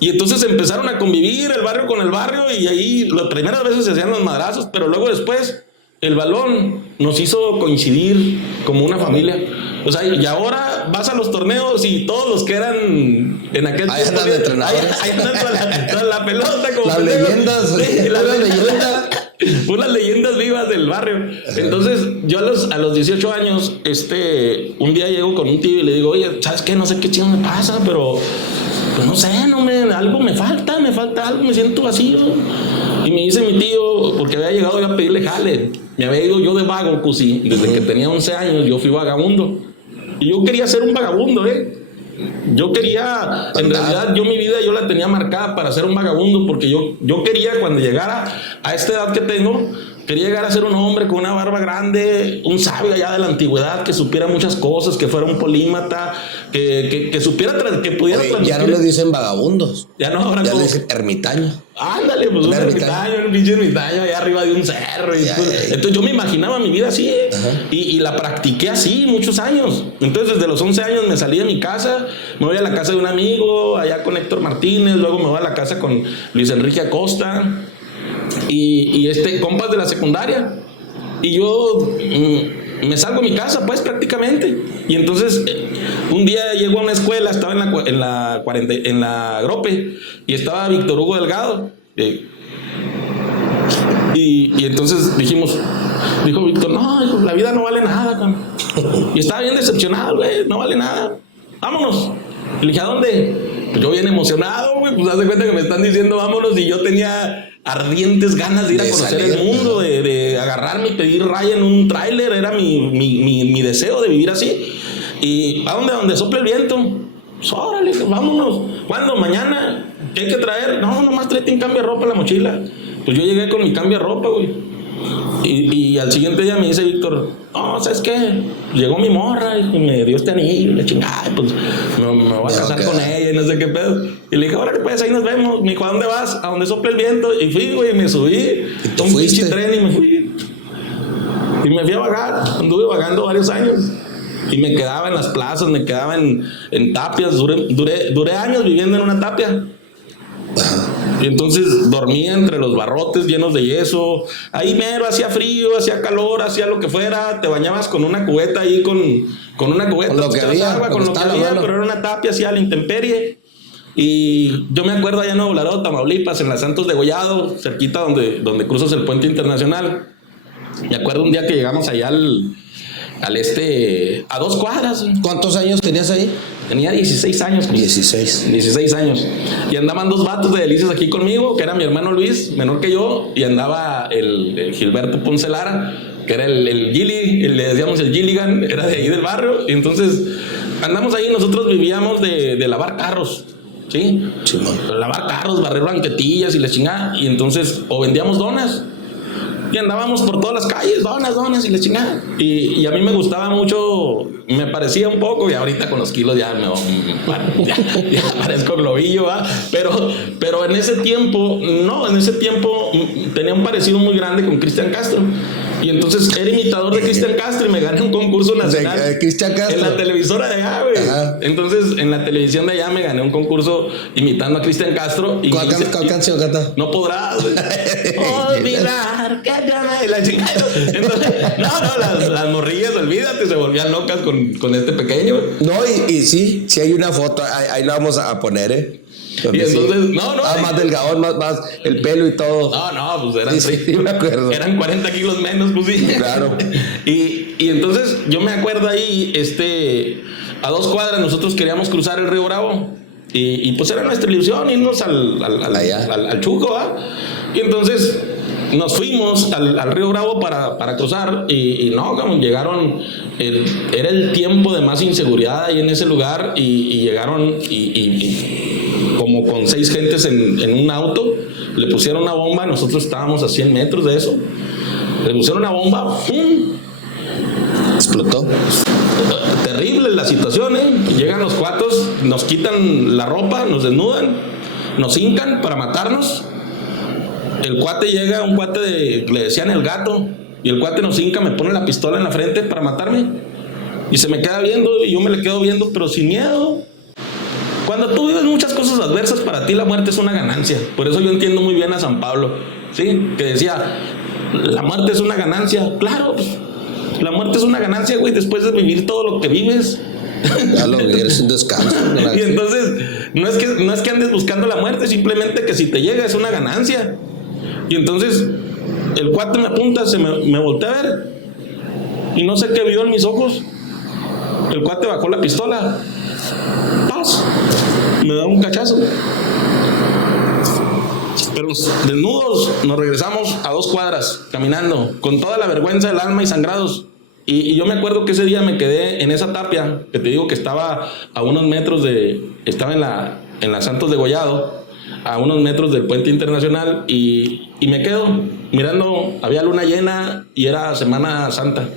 Y entonces empezaron a convivir el barrio con el barrio, y ahí las primeras veces se hacían los madrazos, pero luego después el balón nos hizo coincidir como una familia. O sea, y ahora vas a los torneos y todos los que eran en aquel tiempo, andan de entrenadores. Ahí andan la pelota como las leyendas. Sí, la leyenda. Unas leyendas vivas del barrio. Entonces, yo a los 18 años, un día llego con un tío y le digo, oye, ¿sabes qué? No sé qué chingo me pasa, pero pues no sé, algo me falta algo, me siento vacío. Y me dice mi tío, porque había llegado yo a pedirle jale, me había ido yo de vago, Cusi, desde que tenía 11 años, yo fui vagabundo. Y yo quería ser un vagabundo, Yo quería, en realidad, mi vida yo la tenía marcada para ser un vagabundo, porque yo quería, cuando llegara a esta edad que tengo, quería llegar a ser un hombre con una barba grande, un sabio allá de la antigüedad, que supiera muchas cosas, que fuera un polímata, que supiera, que pudiera transmitir. Ya no le dicen vagabundos. Ya no, ahora ya le dicen ermitaño. Ándale, pues un ermitaño, un pinche ermitaño allá arriba de un cerro. Entonces yo me imaginaba mi vida así, y la practiqué así muchos años. Entonces desde los 11 años me salí de mi casa, me voy a la casa de un amigo, allá con Héctor Martínez, luego me voy a la casa con Luis Enrique Acosta y compas de la secundaria. Y yo me salgo de mi casa, pues, prácticamente. Y entonces un día llego a una escuela, estaba en la Grope, y estaba Víctor Hugo Delgado. Y entonces dijo Víctor, no, hijo, la vida no vale nada, cabrón. Y estaba bien decepcionado, güey, no vale nada. Vámonos. Y le dije, ¿a dónde? Pues yo bien emocionado, güey, pues haz de cuenta que me están diciendo vámonos, y yo tenía ardientes ganas de ir a conocer el mundo, de agarrarme y pedir raya en un tráiler. Era mi deseo de vivir así. ¿Y a dónde? Donde sople el viento. Pues, órale, vámonos. ¿Cuándo? ¿Mañana? ¿Qué hay que traer? No, nomás tráete un cambio de ropa en la mochila. Pues yo llegué con mi cambio de ropa, güey. Y al siguiente día me dice Víctor, no, ¿sabes qué? Llegó mi morra y me dio este anillo, y la chingada, pues me voy a casar con ella y no sé qué pedo. Y le dije, órale, pues ahí nos vemos. Me dijo, ¿a dónde vas? A donde sople el viento. Y fui, güey, me subí a un pinche tren y me fui. Y me fui a vagar. Anduve vagando varios años. Y me quedaba en las plazas, me quedaba en tapias. Duré años viviendo en una tapia. Y entonces dormía entre los barrotes llenos de yeso. Ahí mero, hacía frío, hacía calor, hacía lo que fuera. Te bañabas con una cubeta ahí, con una cubeta. Con lo que había, agua, con lo que había, pero era una tapia así a la intemperie. Y yo me acuerdo allá en Nuevo Laredo, Tamaulipas, en la Santos de Gollado, cerquita donde cruzas el puente internacional. Me acuerdo un día que llegamos allá a 2 cuadras. ¿Cuántos años tenías ahí? Tenía 16 años. 16 años. Y andaban 2 vatos de Delicias aquí conmigo, que era mi hermano Luis, menor que yo, y andaba el Gilberto Poncelara, que era el Gilly, le decíamos el Gilligan, era de ahí del barrio. Y entonces andamos ahí, nosotros vivíamos de lavar carros, ¿sí? Lavar carros, barrer banquetillas y la chingada. Y entonces, o vendíamos donas. Y andábamos por todas las calles, donas y la chingada. Y a mí me gustaba mucho, me parecía un poco, y ahorita con los kilos ya parezco globillo, ¿va? Pero en ese tiempo tenía un parecido muy grande con Cristian Castro. Y entonces era imitador de Cristian Castro y me gané un concurso nacional. ¿De Cristian Castro? En la televisora de allá, güey. Entonces, en la televisión de allá me gané un concurso imitando a Cristian Castro. ¿Cuál canción canta? No podrás, güey. Olvidar que te la chingada. Entonces, las morrillas, olvídate, se volvían locas con este pequeño. No, y sí hay una foto, ahí la vamos a poner, Y entonces, más delgadón, más el pelo y todo. No, pues sí, me acuerdo. Eran 40 kilos menos, pues sí. Claro. Y entonces yo me acuerdo ahí, a 2 cuadras nosotros queríamos cruzar el Río Bravo. Y pues era nuestra ilusión irnos al Chuco, ¿va? Y entonces nos fuimos al Río Bravo para cruzar y no, como llegaron, era el tiempo de más inseguridad ahí en ese lugar y llegaron y como con 6 gentes en un auto, le pusieron una bomba, nosotros estábamos a 100 metros de eso, le pusieron una bomba, ¡pum! Explotó. Terrible la situación, llegan los cuatos, nos quitan la ropa, nos desnudan, nos hincan para matarnos. El cuate llega, un cuate le decían el gato, y el cuate nos hinca, me pone la pistola en la frente para matarme, y se me queda viendo, y yo me le quedo viendo, pero sin miedo. Cuando tú vives muchas cosas adversas, para ti la muerte es una ganancia. Por eso yo entiendo muy bien a San Pablo, ¿sí? Que decía, la muerte es una ganancia. Claro, pues, la muerte es una ganancia, güey, después de vivir todo lo que vives. Ya lo que es un descanso. Y entonces, no es que andes buscando la muerte, simplemente que si te llega es una ganancia. Y entonces, El cuate me apunta, me volteé a ver y no sé qué vio en mis ojos. El cuate bajó la pistola, ¡paz! Me da un cachazo. Pero desnudos nos regresamos a 2 cuadras caminando con toda la vergüenza del alma y sangrados. Y yo me acuerdo que ese día me quedé en esa tapia que te digo que estaba a unos metros estaba en la Santos de Gollado, a unos metros del puente internacional, y me quedo mirando. Había luna llena y era Semana Santa.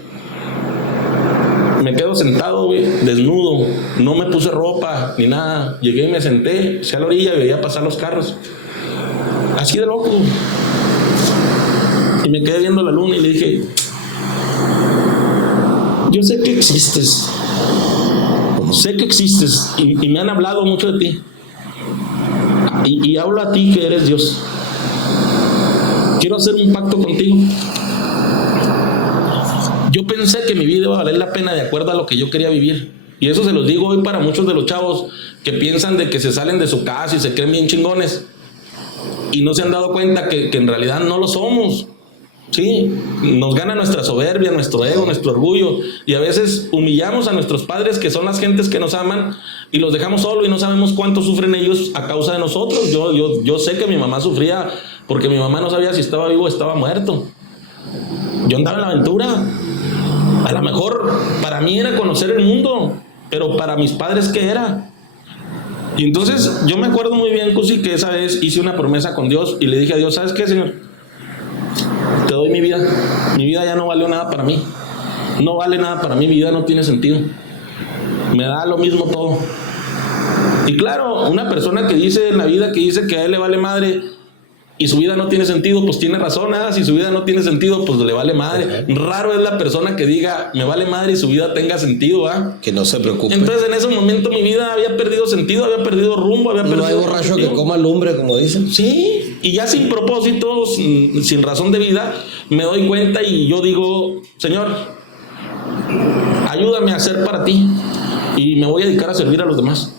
Me quedo sentado, güey, desnudo, no me puse ropa ni nada. Llegué y me senté hacia la orilla y veía pasar los carros, así de loco, y me quedé viendo la luna y le dije: yo sé que existes, y me han hablado mucho de ti, y hablo a ti que eres Dios. Quiero hacer un pacto contigo. Yo pensé que mi vida iba a valer la pena de acuerdo a lo que yo quería vivir. Y eso se los digo hoy para muchos de los chavos que piensan de que se salen de su casa y se creen bien chingones. Y no se han dado cuenta que en realidad no lo somos. Sí, nos gana nuestra soberbia, nuestro ego, nuestro orgullo. Y a veces humillamos a nuestros padres, que son las gentes que nos aman, y los dejamos solos y no sabemos cuánto sufren ellos a causa de nosotros. Yo sé que mi mamá sufría porque mi mamá no sabía si estaba vivo o estaba muerto. Yo andaba en la aventura. A lo mejor para mí era conocer el mundo, pero para mis padres, ¿qué era? Y entonces yo me acuerdo muy bien, Cusi, que esa vez hice una promesa con Dios y le dije a Dios: ¿sabes qué, Señor? Te doy mi vida. Mi vida ya no valió nada para mí. No vale nada para mí, mi vida no tiene sentido. Me da lo mismo todo. Y claro, una persona que dice en la vida, que dice que a él le vale madre y su vida no tiene sentido, pues tiene razón. Si su vida no tiene sentido, pues le vale madre. Raro es la persona que diga: me vale madre y su vida tenga sentido, que no se preocupe. Entonces en ese momento mi vida había perdido sentido, había perdido rumbo, había perdido. No hay borracho que coma lumbre, como dicen. Sí, y ya sin propósito, sin razón de vida, me doy cuenta y yo digo: Señor, ayúdame a ser para ti y me voy a dedicar a servir a los demás.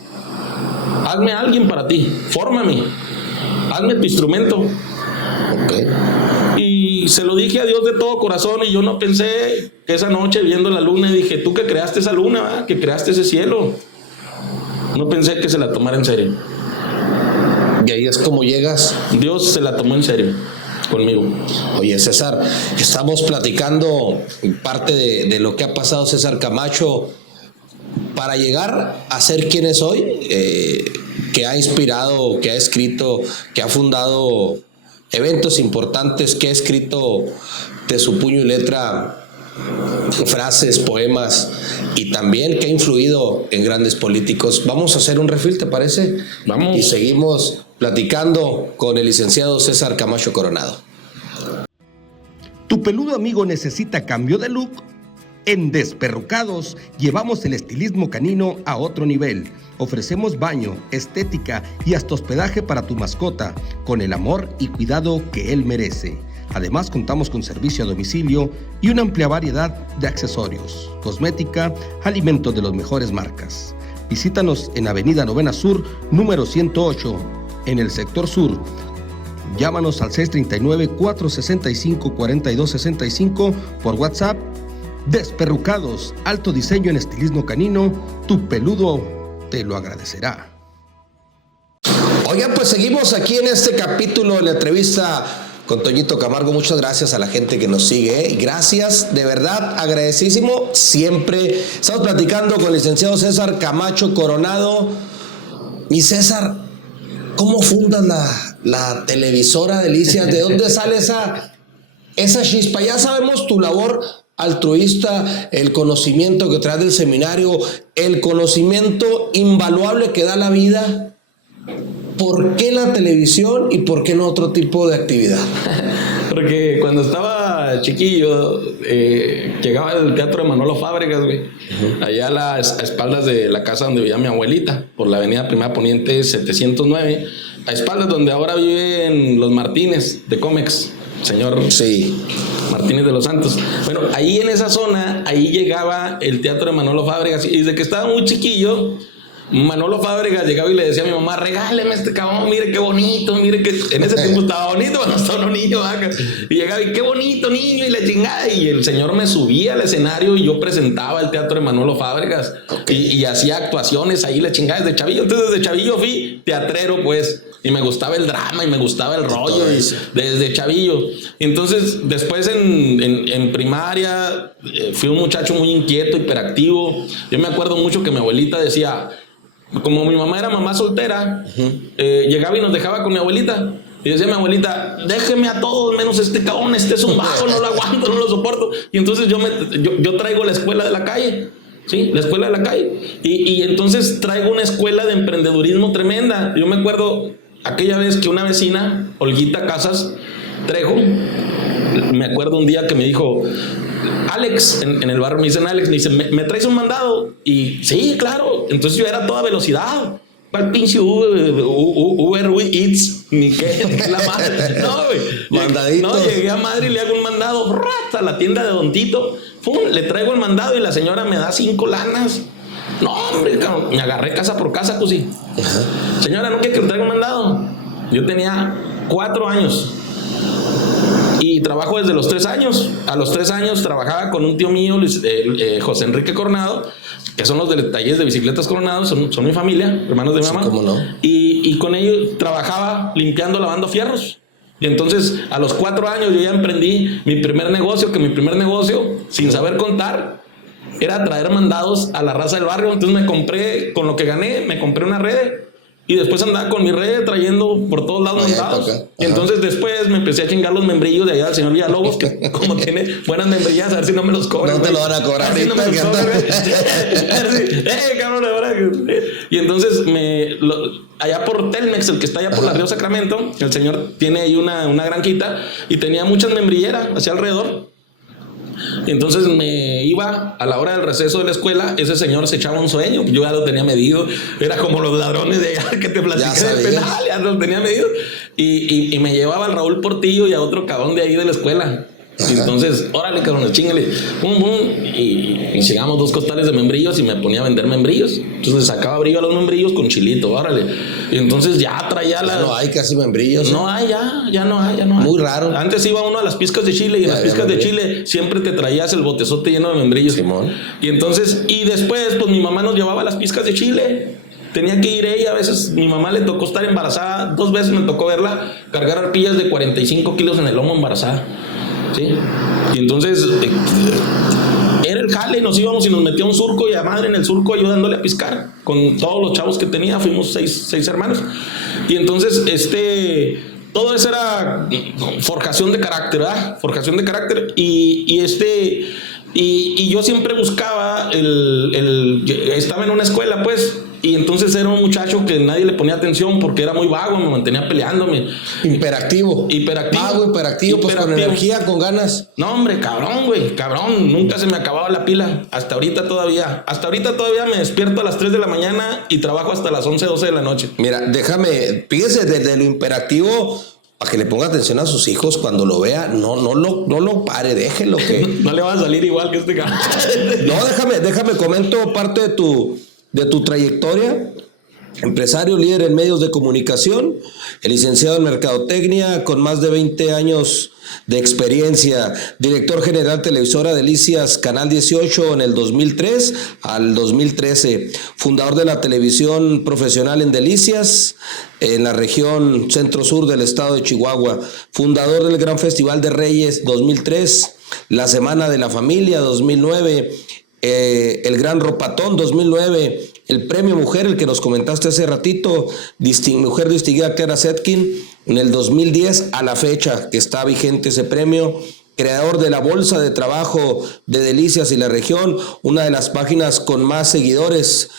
Hazme a alguien para ti, fórmame. Hazme tu instrumento. Okay. Y se lo dije a Dios de todo corazón, y yo no pensé que esa noche viendo la luna dije: tú que creaste esa luna, ¿verdad? Que creaste ese cielo. No pensé que se la tomara en serio. Y ahí es como llegas. Dios se la tomó en serio conmigo. Oye, César, estamos platicando parte de lo que ha pasado César Camacho para llegar a ser quien es hoy, que ha inspirado, que ha escrito, que ha fundado eventos importantes, que ha escrito de su puño y letra frases, poemas, y también que ha influido en grandes políticos. Vamos a hacer un refill, ¿te parece? Vamos. Y seguimos platicando con el licenciado César Camacho Coronado. ¿Tu peludo amigo necesita cambio de look? En Desperrucados llevamos el estilismo canino a otro nivel. Ofrecemos baño, estética y hasta hospedaje para tu mascota, con el amor y cuidado que él merece. Además, contamos con servicio a domicilio y una amplia variedad de accesorios, cosmética, alimentos de las mejores marcas. Visítanos en Avenida Novena Sur, número 108, en el sector sur. Llámanos al 639-465-4265 por WhatsApp. Desperrucados, alto diseño en estilismo canino, tu peludo te lo agradecerá. Oigan, pues seguimos aquí en este capítulo de la entrevista con Toñito Camargo. Muchas gracias a la gente que nos sigue, y gracias, de verdad, agradecidísimo siempre. Estamos platicando con el licenciado César Camacho Coronado. Mi César, ¿cómo fundas la televisora Delicias? ¿De dónde sale esa chispa? Ya sabemos tu labor altruista, el conocimiento que traes del seminario, el conocimiento invaluable que da la vida. ¿Por qué la televisión y por qué no otro tipo de actividad? Porque cuando estaba chiquillo, llegaba al Teatro de Manolo Fábregas, güey. Allá a espaldas de la casa donde vivía mi abuelita, por la avenida Primera Poniente 709, a espaldas donde ahora viven los Martínez de Comex, señor Martínez de los Santos. Bueno, ahí en esa zona, ahí llegaba el Teatro de Manolo Fábregas, y desde que estaba muy chiquillo, Manolo Fábregas llegaba y le decía a mi mamá, regáleme este cabrón, mire qué bonito, mire que en ese tiempo estaba bonito cuando estaba un niño, y llegaba y qué bonito niño y la chingada, y el señor me subía al escenario y yo presentaba el teatro de Manolo Fábregas, y hacía actuaciones ahí, la chingada desde chavillo. Entonces desde chavillo fui teatrero, pues, y me gustaba el drama y me gustaba el rollo desde chavillo. Entonces después en primaria fui un muchacho muy inquieto, hiperactivo. Yo me acuerdo mucho que mi abuelita decía, como mi mamá era mamá soltera, llegaba y nos dejaba con mi abuelita. Y decía mi abuelita, déjeme a todos menos este cabrón, este es un vago, no lo aguanto, no lo soporto. Y entonces yo traigo la escuela de la calle. Sí, la escuela de la calle. Y entonces traigo una escuela de emprendedurismo tremenda. Yo me acuerdo aquella vez que una vecina, Olguita Casas Trejo, me acuerdo un día que me dijo, Alex, en el barrio me dicen Alex, me dice, ¿me traes un mandado? Y sí, claro. Entonces yo era a toda velocidad. ¿Cuál pinche Uber Eats? Ni qué, la madre. No, güey. Mandaditos. No, llegué a Madrid y le hago un mandado a la tienda de Don Tito. Pum, le traigo el mandado y la señora me da 5 lanas. No, hombre, cabrón, me agarré casa por casa, pues sí. Señora, ¿no quiere que le traiga un mandado? Yo tenía 4 años. Y trabajo desde los 3 años. A los 3 años trabajaba con un tío mío, José Enrique Coronado, que son los del taller de bicicletas Coronado, son mi familia, hermanos de mi mamá. Sí, ¿cómo no? Y con ellos trabajaba limpiando, lavando fierros. Y entonces a los 4 años yo ya emprendí mi primer negocio, sin saber contar, era traer mandados a la raza del barrio. Entonces me compré, con lo que gané, me compré una red. Y después andaba con mi red trayendo por todos lados mandados. Y entonces después me empecé a chingar los membrillos de allá del señor Villalobos, que como tiene buenas membrillas, a ver si no me los cobran. No te lo van a cobrar. A ver si no me los cobran, cabrón, ahora. Y entonces allá por Telmex, el que está allá por la Río Sacramento, el señor tiene ahí una granjita y tenía muchas membrilleras hacia alrededor. Y entonces me iba a la hora del receso de la escuela, ese señor se echaba un sueño, yo ya lo tenía medido, era como los ladrones de allá que te platiqué del penal, ya lo tenía medido, y me llevaba al Raúl Portillo y a otro cabrón de ahí de la escuela. Y entonces, órale, cabrón, chingale, pum, pum, y llegamos 2 costales de membrillos y me ponía a vender membrillos. Entonces sacaba brillo a los membrillos con chilito, órale. Y entonces ya traía la. Ya no hay casi membrillos. No hay, ya no hay. Muy raro. Antes iba uno a las pizcas de chile y en las pizcas de chile siempre te traías el botezote lleno de membrillos. Simón. Y entonces, y después, pues mi mamá nos llevaba a las pizcas de chile. Tenía que ir ella, a veces mi mamá le tocó estar embarazada, 2 veces me tocó verla cargar arpillas de 45 kilos en el lomo embarazada. ¿Sí? Y entonces era el jale y nos íbamos y nos metía un surco y a madre en el surco ayudándole a piscar con todos los chavos que tenía, fuimos 6 hermanos. Y entonces todo eso era forjación de carácter, ¿verdad? Forjación de carácter y yo siempre buscaba estaba en una escuela, pues, y entonces era un muchacho que nadie le ponía atención porque era muy vago, me mantenía peleándome. Hiperactivo. Vago, hiperactivo, pues con energía, con ganas. No, hombre, cabrón, nunca se me acababa la pila, hasta ahorita todavía me despierto a las 3 de la mañana y trabajo hasta las 11, 12 de la noche. Mira, fíjese, desde lo imperactivo, a que le ponga atención a sus hijos cuando lo vea, no lo pare, déjelo que... No le va a salir igual que este cabrón. No, déjame comento parte de tu trayectoria. Empresario, líder en medios de comunicación, licenciado en Mercadotecnia, con más de 20 años de experiencia, director general televisora Delicias Canal 18 en el 2003 al 2013, fundador de la televisión profesional en Delicias, en la región centro-sur del estado de Chihuahua, fundador del Gran Festival de Reyes 2003, la Semana de la Familia 2009, el Gran Ropatón 2009, el Premio Mujer, el que nos comentaste hace ratito, Mujer Distinguida Clara Zetkin, en el 2010 a la fecha que está vigente ese premio, creador de la Bolsa de Trabajo de Delicias y la región, una de las páginas con más seguidores,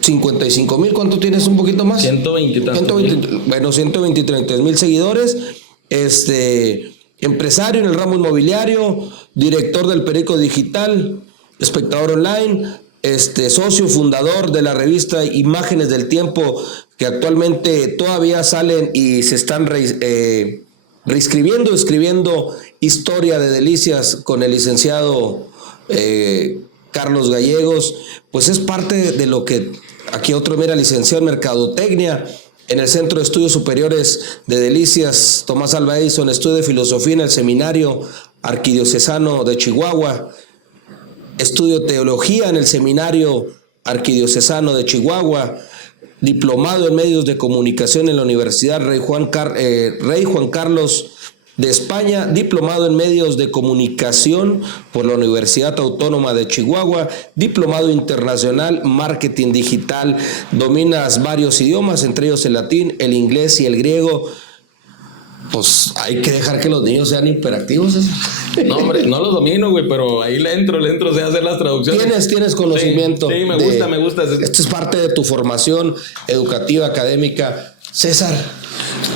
55,000, ¿cuánto tienes? ¿Un poquito más? 123,000 seguidores, empresario en el ramo inmobiliario, director del periódico digital, Espectador Online, socio fundador de la revista Imágenes del Tiempo, que actualmente todavía salen y se están escribiendo historia de Delicias con el licenciado Carlos Gallegos. Pues es parte de lo que Aquí otro, mira, licenciado en Mercadotecnia en el Centro de Estudios Superiores de Delicias Tomás Alva Edison, estudio de Filosofía en el Seminario Arquidiocesano de Chihuahua, estudio de Teología en el Seminario Arquidiocesano de Chihuahua, diplomado en Medios de Comunicación en la Universidad Rey Juan Carlos de España, diplomado en Medios de Comunicación por la Universidad Autónoma de Chihuahua, diplomado internacional, marketing digital, dominas varios idiomas, entre ellos el latín, el inglés y el griego. Pues hay que dejar que los niños sean hiperactivos. No, hombre, no los domino, güey, pero ahí le entro, sé hacer las traducciones. Tienes conocimiento. Sí, me gusta. Esto es parte de tu formación educativa, académica. César.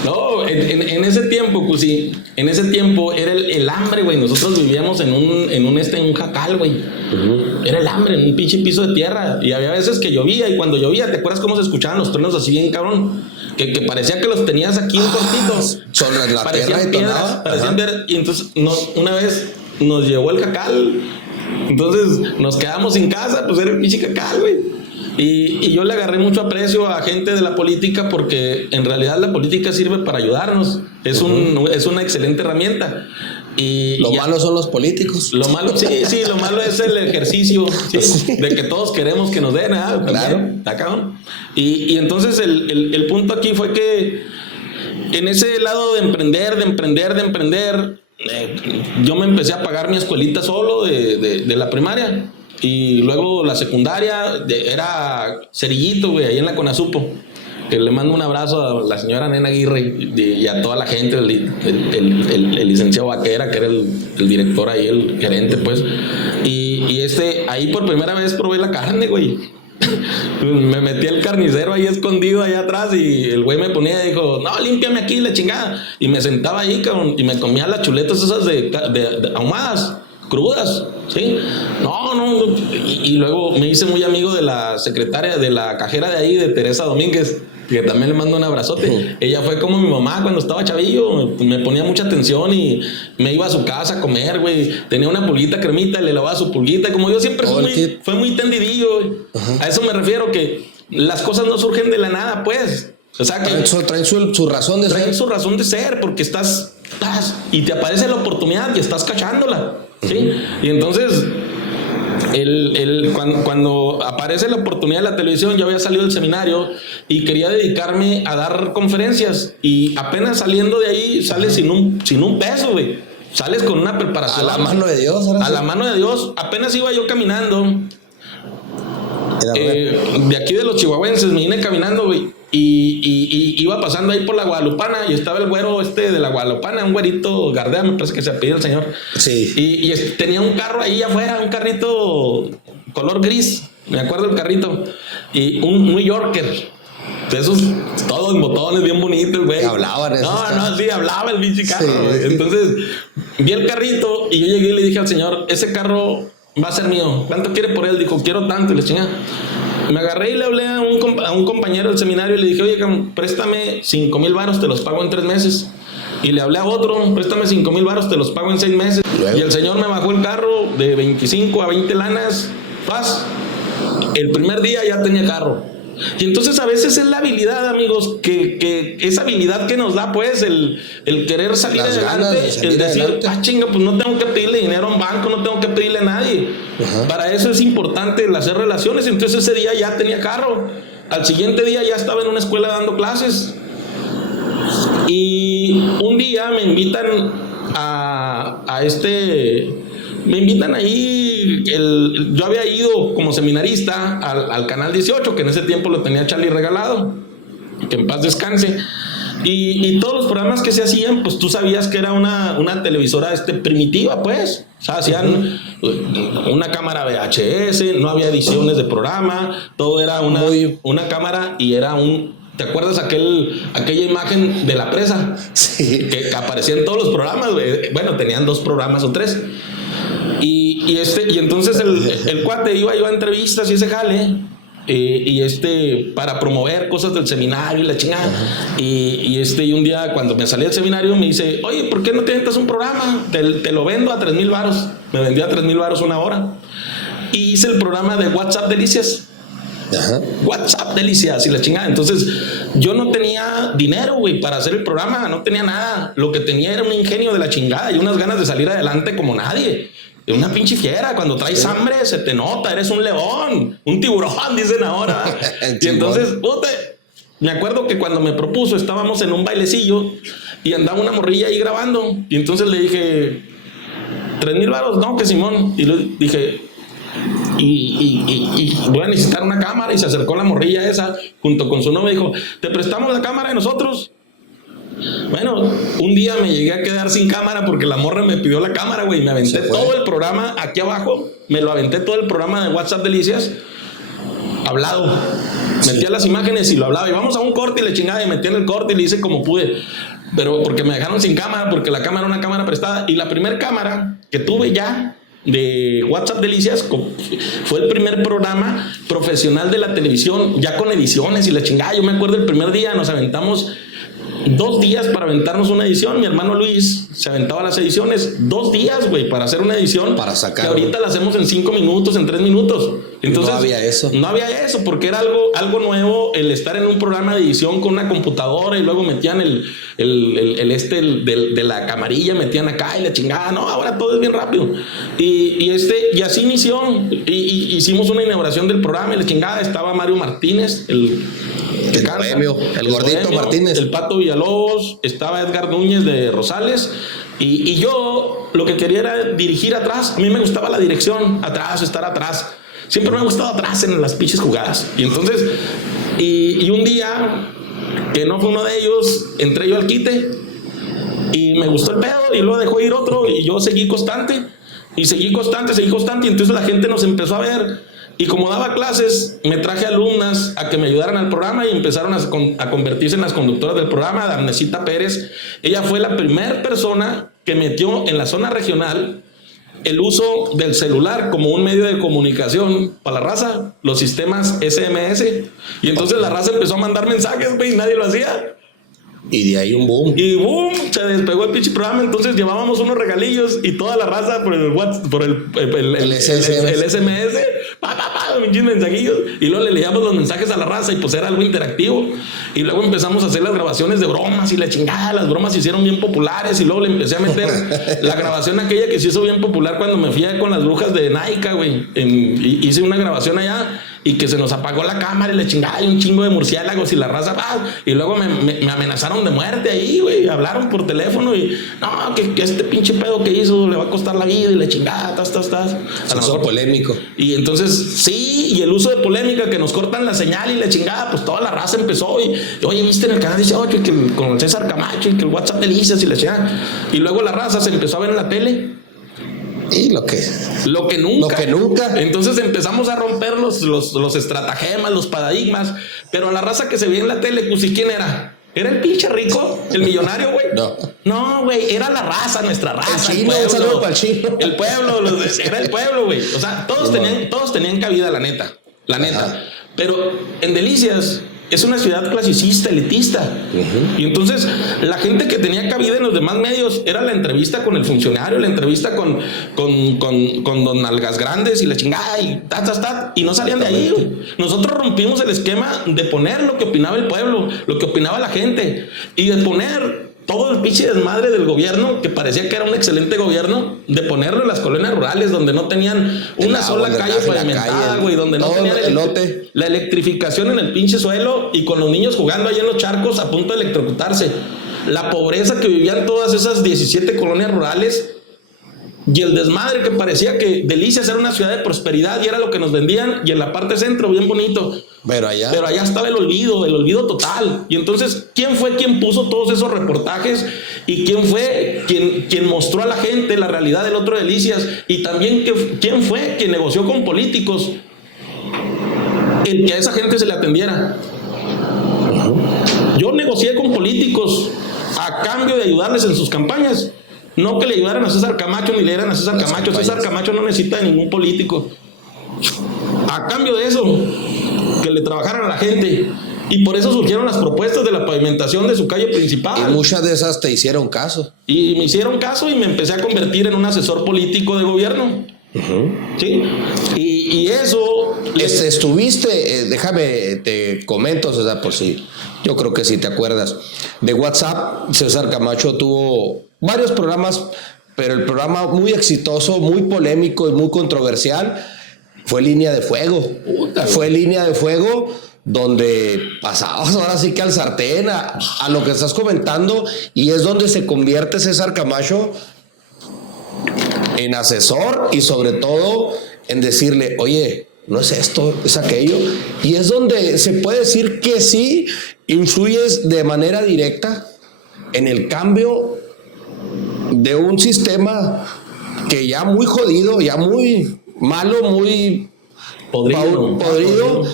No, en ese tiempo, pues sí, en ese tiempo era el hambre, güey. Nosotros vivíamos en un jacal, güey. Era el hambre, en un pinche piso de tierra. Y había veces que llovía, y cuando llovía, ¿te acuerdas cómo se escuchaban los truenos así bien, cabrón? Que parecía que los tenías aquí en cortitos. Son la parecían tierra piedras, parecían ver. Y entonces una vez nos llevó el jacal. Entonces nos quedamos sin casa, pues era el pinche jacal, güey. Y yo le agarré mucho aprecio a gente de la política porque en realidad la política sirve para ayudarnos. Es una excelente herramienta. Y lo malo son los políticos. Lo malo, sí, lo malo es el ejercicio, ¿sí? De que todos queremos que nos den, claro. Acá. Y entonces el punto aquí fue que en ese lado de emprender, yo me empecé a pagar mi escuelita solo de la primaria. Y luego la secundaria era Cerillito, güey, ahí en la Conasupo. Que le mando un abrazo a la señora Nena Aguirre y a toda la gente, el licenciado Vaquera, que era el director ahí, el gerente, pues. Y ahí por primera vez probé la carne, güey. Me metí al carnicero ahí escondido allá atrás y el güey me ponía y dijo, no, límpiame aquí la chingada. Y me sentaba ahí, cabrón, y me comía las chuletas esas de ahumadas, crudas, ¿sí? No. Y luego me hice muy amigo de la secretaria, de la cajera de ahí, de Teresa Domínguez, que también le mando un abrazote. Ella fue como mi mamá cuando estaba chavillo, me ponía mucha atención y me iba a su casa a comer, güey. Tenía una pulguita cremita y le lavaba su pulguita. Como yo siempre fue muy tendidillo, güey. A eso me refiero, que las cosas no surgen de la nada, pues. O sea, que traen su razón de ser. Traen su razón de ser, porque estás y te aparece la oportunidad y estás cachándola, ¿sí? Y entonces cuando aparece la oportunidad de la televisión, yo había salido del seminario y quería dedicarme a dar conferencias, y apenas saliendo de ahí sales sin un peso, güey. Sales con una preparación a la mano de Dios. La mano de Dios. Apenas iba yo caminando de aquí de los chihuahuenses, me vine caminando, güey, y iba pasando ahí por la Guadalupana y estaba el güero de la Guadalupana, un güerito Gardea, me parece que se apellida el señor. Sí. Y tenía un carro ahí afuera, un carrito color gris, me acuerdo el carrito, y un New Yorker, de esos todos botones bien bonitos, güey. Hablaban esos sí, hablaba el bicho carro, güey. Entonces vi el carrito y yo llegué y le dije al señor, ese carro va a ser mío, ¿cuánto quiere por él? Dijo, quiero tanto. Y le chingada. Me agarré y le hablé a un compañero del seminario y le dije, oye, préstame 5,000 varos, te los pago en 3 meses. Y le hablé a otro, préstame 5,000 varos, te los pago en 6 meses. Luego. Y el señor me bajó el carro de 25 a 20 lanas. Paz. El primer día ya tenía carro. Y entonces a veces es la habilidad, amigos, que esa habilidad que nos da, pues, el querer salir adelante, el decir, chinga, pues no tengo que pedirle dinero a un banco, no tengo que pedirle a nadie. Para eso es importante el hacer relaciones. Entonces ese día ya tenía carro. Al siguiente día ya estaba en una escuela dando clases. Y un día me invitan me invitan ahí, yo había ido como seminarista al Canal 18, que en ese tiempo lo tenía Charlie regalado, que en paz descanse. Y todos los programas que se hacían, pues tú sabías que era una televisora primitiva, pues. O sea, hacían una cámara VHS, no había ediciones de programa, todo era una cámara y era ¿te acuerdas aquella imagen de la presa? Sí. Que aparecía en todos los programas, güey. Bueno, tenían 2 programas o 3. Y entonces el cuate iba a entrevistas y ese jale. Para promover cosas del seminario y la chingada. Y un día cuando me salí del seminario me dice, oye, ¿por qué no te inventas un programa? Te lo vendo a 3,000 varos. Me vendía a 3,000 varos una hora. Y hice el programa de WhatsApp Delicias. Ajá. WhatsApp Delicias y la chingada. Entonces, yo no tenía dinero, güey, para hacer el programa, no tenía nada. Lo que tenía era un ingenio de la chingada y unas ganas de salir adelante como nadie. Una pinche fiera, cuando traes hambre se te nota, eres un león, un tiburón, dicen ahora. Y entonces, puta, me acuerdo que cuando me propuso estábamos en un bailecillo y andaba una morrilla ahí grabando. Y entonces le dije, 3,000 varos, no, que Simón. Y le dije, y voy a necesitar una cámara. Y se acercó la morrilla esa junto con su novia y dijo, ¿te prestamos la cámara de nosotros? Bueno, un día me llegué a quedar sin cámara porque la morra me pidió la cámara, güey. Me aventé todo el programa aquí abajo. Me lo aventé todo el programa de WhatsApp Delicias hablado. Metía las imágenes y lo hablaba. Y vamos a un corte y le chingaba y metí en el corte y le hice como pude. Pero porque me dejaron sin cámara, porque la cámara era una cámara prestada. Y la primera cámara que tuve ya de WhatsApp Delicias fue el primer programa profesional de la televisión, ya con ediciones y la chingada. Yo me acuerdo el primer día nos aventamos 2 días para aventarnos una edición. Mi hermano Luis se aventaba las ediciones 2 días, güey, para hacer una edición. Para sacar. Que ahorita la hacemos en 5 minutos, en 3 minutos. Entonces, no había eso. No había eso, porque era algo nuevo el estar en un programa de edición con una computadora y luego metían de la camarilla, metían acá y la chingada. No, ahora todo es bien rápido. Y así inició. Y hicimos una inauguración del programa y la chingada. Estaba Mario Martínez, el bohemio, el gordito bohemio, Martínez, el Pato Villalobos, estaba Edgar Núñez de Rosales y yo lo que quería era dirigir atrás. A mí me gustaba la dirección, atrás, estar atrás. Siempre me ha gustado atrás en las pinches jugadas. Y entonces, y un día, que no fue uno de ellos, entré yo al quite y me gustó el pedo y luego dejó ir otro y yo seguí constante. Y seguí constante y entonces la gente nos empezó a ver. Y como daba clases, me traje alumnas a que me ayudaran al programa y empezaron a convertirse en las conductoras del programa. Darnesita Pérez, ella fue la primera persona que metió en la zona regional el uso del celular como un medio de comunicación para la raza, los sistemas SMS. Y entonces la raza empezó a mandar mensajes, güey, y nadie lo hacía. Y de ahí un boom. Y boom, se despegó el pinche programa. Entonces llevábamos unos regalillos y toda la raza por el WhatsApp, por el SMS, pinches mensajillos. Y luego le leíamos los mensajes a la raza y pues era algo interactivo. Y luego empezamos a hacer las grabaciones de bromas y la chingada. Las bromas se hicieron bien populares. Y luego le empecé a meter la grabación aquella que se hizo bien popular cuando me fui con las brujas de Naica, güey. Hice una grabación allá. Y que se nos apagó la cámara y le chingada y un chingo de murciélagos y la raza, y luego me amenazaron de muerte ahí, güey. Hablaron por teléfono y no, que este pinche pedo que hizo le va a costar la vida y la chingada, a lo mejor polémico. Y entonces, sí, y el uso de polémica, que nos cortan la señal y la chingada, pues toda la raza empezó y oye, viste en el canal 18 y que con el César Camacho y que el WhatsApp Delicias y la chingada. Y luego la raza se empezó a ver en la tele. Y lo que nunca. Entonces empezamos a romper los estratagemas, los paradigmas. Pero la raza que se veía en la tele, pues, ¿y quién era? ¿Era el pinche rico? ¿El millonario, güey? No, güey, era la raza, nuestra raza. El chino, un saludo para el chino. El pueblo, era el pueblo, güey. O sea, todos tenían cabida, la neta. Ajá. Pero en Delicias es una ciudad clasicista, elitista. Y entonces la gente que tenía cabida en los demás medios era la entrevista con el funcionario, la entrevista con don Algas Grandes y la chingada y y no salían de ahí, güey. Nosotros rompimos el esquema de poner lo que opinaba el pueblo, lo que opinaba la gente y de poner todo el pinche desmadre del gobierno, que parecía que era un excelente gobierno, de ponerlo en las colonias rurales donde no tenían una sola calle pavimentada, güey, donde no tenían la electrificación en el pinche suelo y con los niños jugando ahí en los charcos a punto de electrocutarse. La pobreza que vivían todas esas 17 colonias rurales y el desmadre que parecía que Delicias era una ciudad de prosperidad y era lo que nos vendían, y en la parte centro bien bonito. Pero allá estaba el olvido total. Y entonces, ¿quién fue quien puso todos esos reportajes? ¿Y quién fue quien mostró a la gente la realidad del otro Delicias? Y también, ¿quién fue quien negoció con políticos el que a esa gente se le atendiera? Yo negocié con políticos a cambio de ayudarles en sus campañas. No que le ayudaran a César Camacho ni le dieran a César Camacho. César Camacho no necesita de ningún político. A cambio de eso, que le trabajaran a la gente. Y por eso surgieron las propuestas de la pavimentación de su calle principal. Y muchas de esas te hicieron caso. Y me hicieron caso y me empecé a convertir en un asesor político de gobierno. ¿Sí? Y eso Estuviste, déjame, te comento, César, por si, yo creo que sí te acuerdas, de WhatsApp. César Camacho tuvo varios programas, pero el programa muy exitoso, muy polémico y muy controversial fue Línea de Fuego. Fue Línea de Fuego, donde pasabas ahora sí que al sartén, a lo que estás comentando, y es donde se convierte César Camacho en asesor y sobre todo en decirle, oye, no es esto, es aquello. Y es donde se puede decir que sí influyes de manera directa en el cambio de un sistema que ya muy jodido, ya muy malo, muy podrido,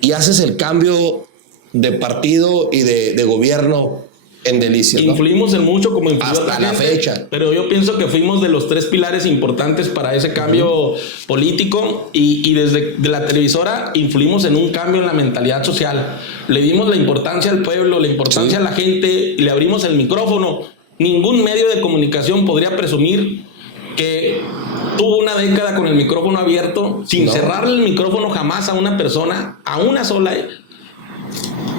y haces el cambio de partido y de gobierno en Delicias, ¿no? Influimos en mucho como influyó hasta la fecha. Pero yo pienso que fuimos de los 3 pilares importantes para ese cambio político y desde de la televisora influimos en un cambio en la mentalidad social. Le dimos la importancia al pueblo, la importancia a la gente, y le abrimos el micrófono. Ningún medio de comunicación podría presumir que tuvo una década con el micrófono abierto sin cerrarle el micrófono jamás a una persona, a una sola,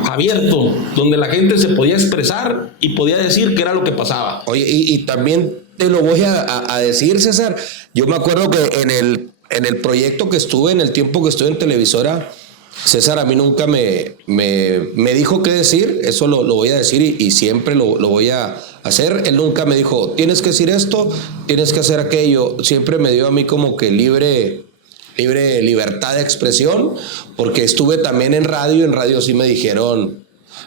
abierto, donde la gente se podía expresar y podía decir qué era lo que pasaba. Oye, y también te lo voy a decir, César. Yo me acuerdo que en el proyecto que estuve, en el tiempo que estuve en televisora, César a mí nunca me dijo qué decir. Eso lo voy a decir y siempre lo voy a hacer. Él nunca me dijo, tienes que decir esto, tienes que hacer aquello. Siempre me dio a mí como que libertad de expresión, porque estuve también en radio sí me dijeron,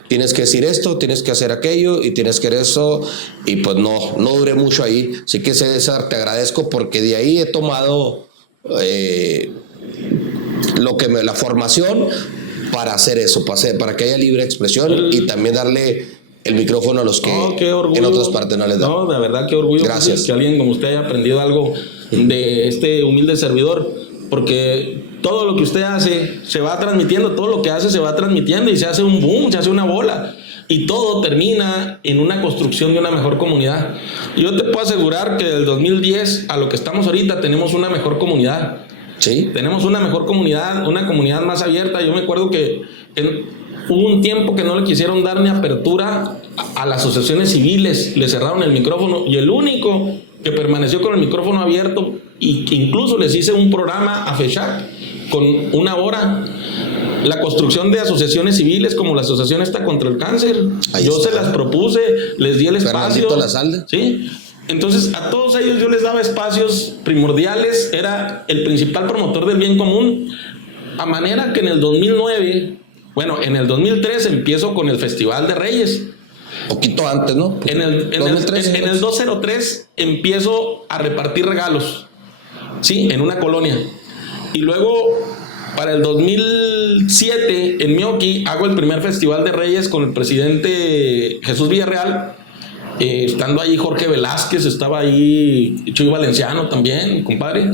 tienes que decir esto, tienes que hacer aquello y tienes que hacer eso, y pues no duré mucho ahí. Así que César, te agradezco, porque de ahí he tomado la formación para hacer eso, para que haya libre expresión y también darle el micrófono a los que en otras partes no les dan. No, de verdad, qué orgullo. Gracias. Que alguien como usted haya aprendido algo de este humilde servidor, porque todo lo que usted hace se va transmitiendo, todo lo que hace se va transmitiendo y se hace un boom, se hace una bola, y todo termina en una construcción de una mejor comunidad. Yo te puedo asegurar que del 2010 a lo que estamos ahorita tenemos una mejor comunidad. Sí. Tenemos una mejor comunidad, una comunidad más abierta. Yo me acuerdo que hubo un tiempo que no le quisieron dar ni apertura a las asociaciones civiles, le cerraron el micrófono, y el único que permaneció con el micrófono abierto, y que incluso les hice un programa a FECHAC con 1 hora, la construcción de asociaciones civiles como la Asociación esta contra el cáncer. Yo se las propuse, les di el espacio. Fernandito Lazalde. Sí. Entonces a todos ellos yo les daba espacios primordiales, era el principal promotor del bien común, a manera que en el 2009, en el 2003 empiezo con el Festival de Reyes. Poquito antes, ¿no? En el 203 empiezo a repartir regalos, sí, en una colonia. Y luego, para el 2007, en Mioqui, hago el primer Festival de Reyes con el presidente Jesús Villarreal. Estando ahí Jorge Velázquez, estaba ahí Chuy Valenciano también, compadre.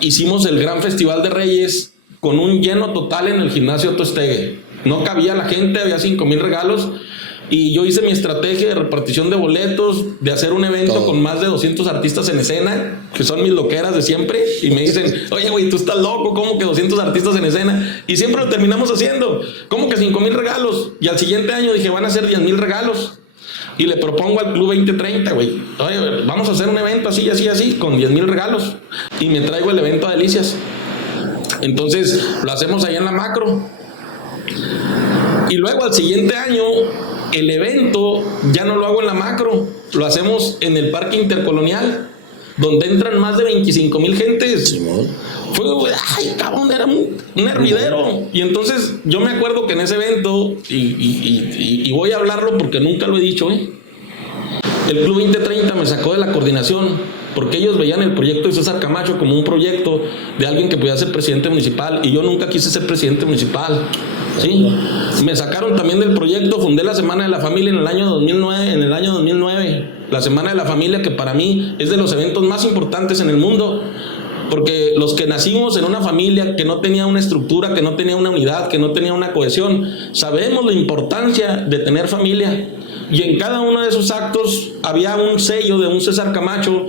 Hicimos el gran Festival de Reyes con un lleno total en el gimnasio Tostegue. No cabía la gente, había 5,000 regalos. Y yo hice mi estrategia de repartición de boletos, de hacer un evento con más de 200 artistas en escena, que son mis loqueras de siempre. Y me dicen, oye, güey, tú estás loco, ¿cómo que 200 artistas en escena? Y siempre lo terminamos haciendo. ¿Cómo que 5,000 regalos? Y al siguiente año dije, van a ser 10,000 regalos. Y le propongo al Club 2030, güey, oye, vamos a hacer un evento así, así, así, con 10,000 regalos. Y me traigo el evento a Delicias. Entonces, lo hacemos ahí en la Macro. Y luego al siguiente año, el evento ya no lo hago en la Macro, lo hacemos en el Parque Intercolonial, donde entran más de 25,000 gentes. Fue, ay, cabrón, era un hervidero. Y entonces yo me acuerdo que en ese evento, y voy a hablarlo porque nunca lo he dicho, el Club 2030 me sacó de la coordinación, porque ellos veían el proyecto de César Camacho como un proyecto de alguien que podía ser presidente municipal, y yo nunca quise ser presidente municipal. ¿Sí? Me sacaron también del proyecto, fundé la Semana de la Familia en el año 2009, la Semana de la Familia, que para mí es de los eventos más importantes en el mundo, porque los que nacimos en una familia que no tenía una estructura, que no tenía una unidad, que no tenía una cohesión, sabemos la importancia de tener familia. Y en cada uno de esos actos había un sello de un César Camacho,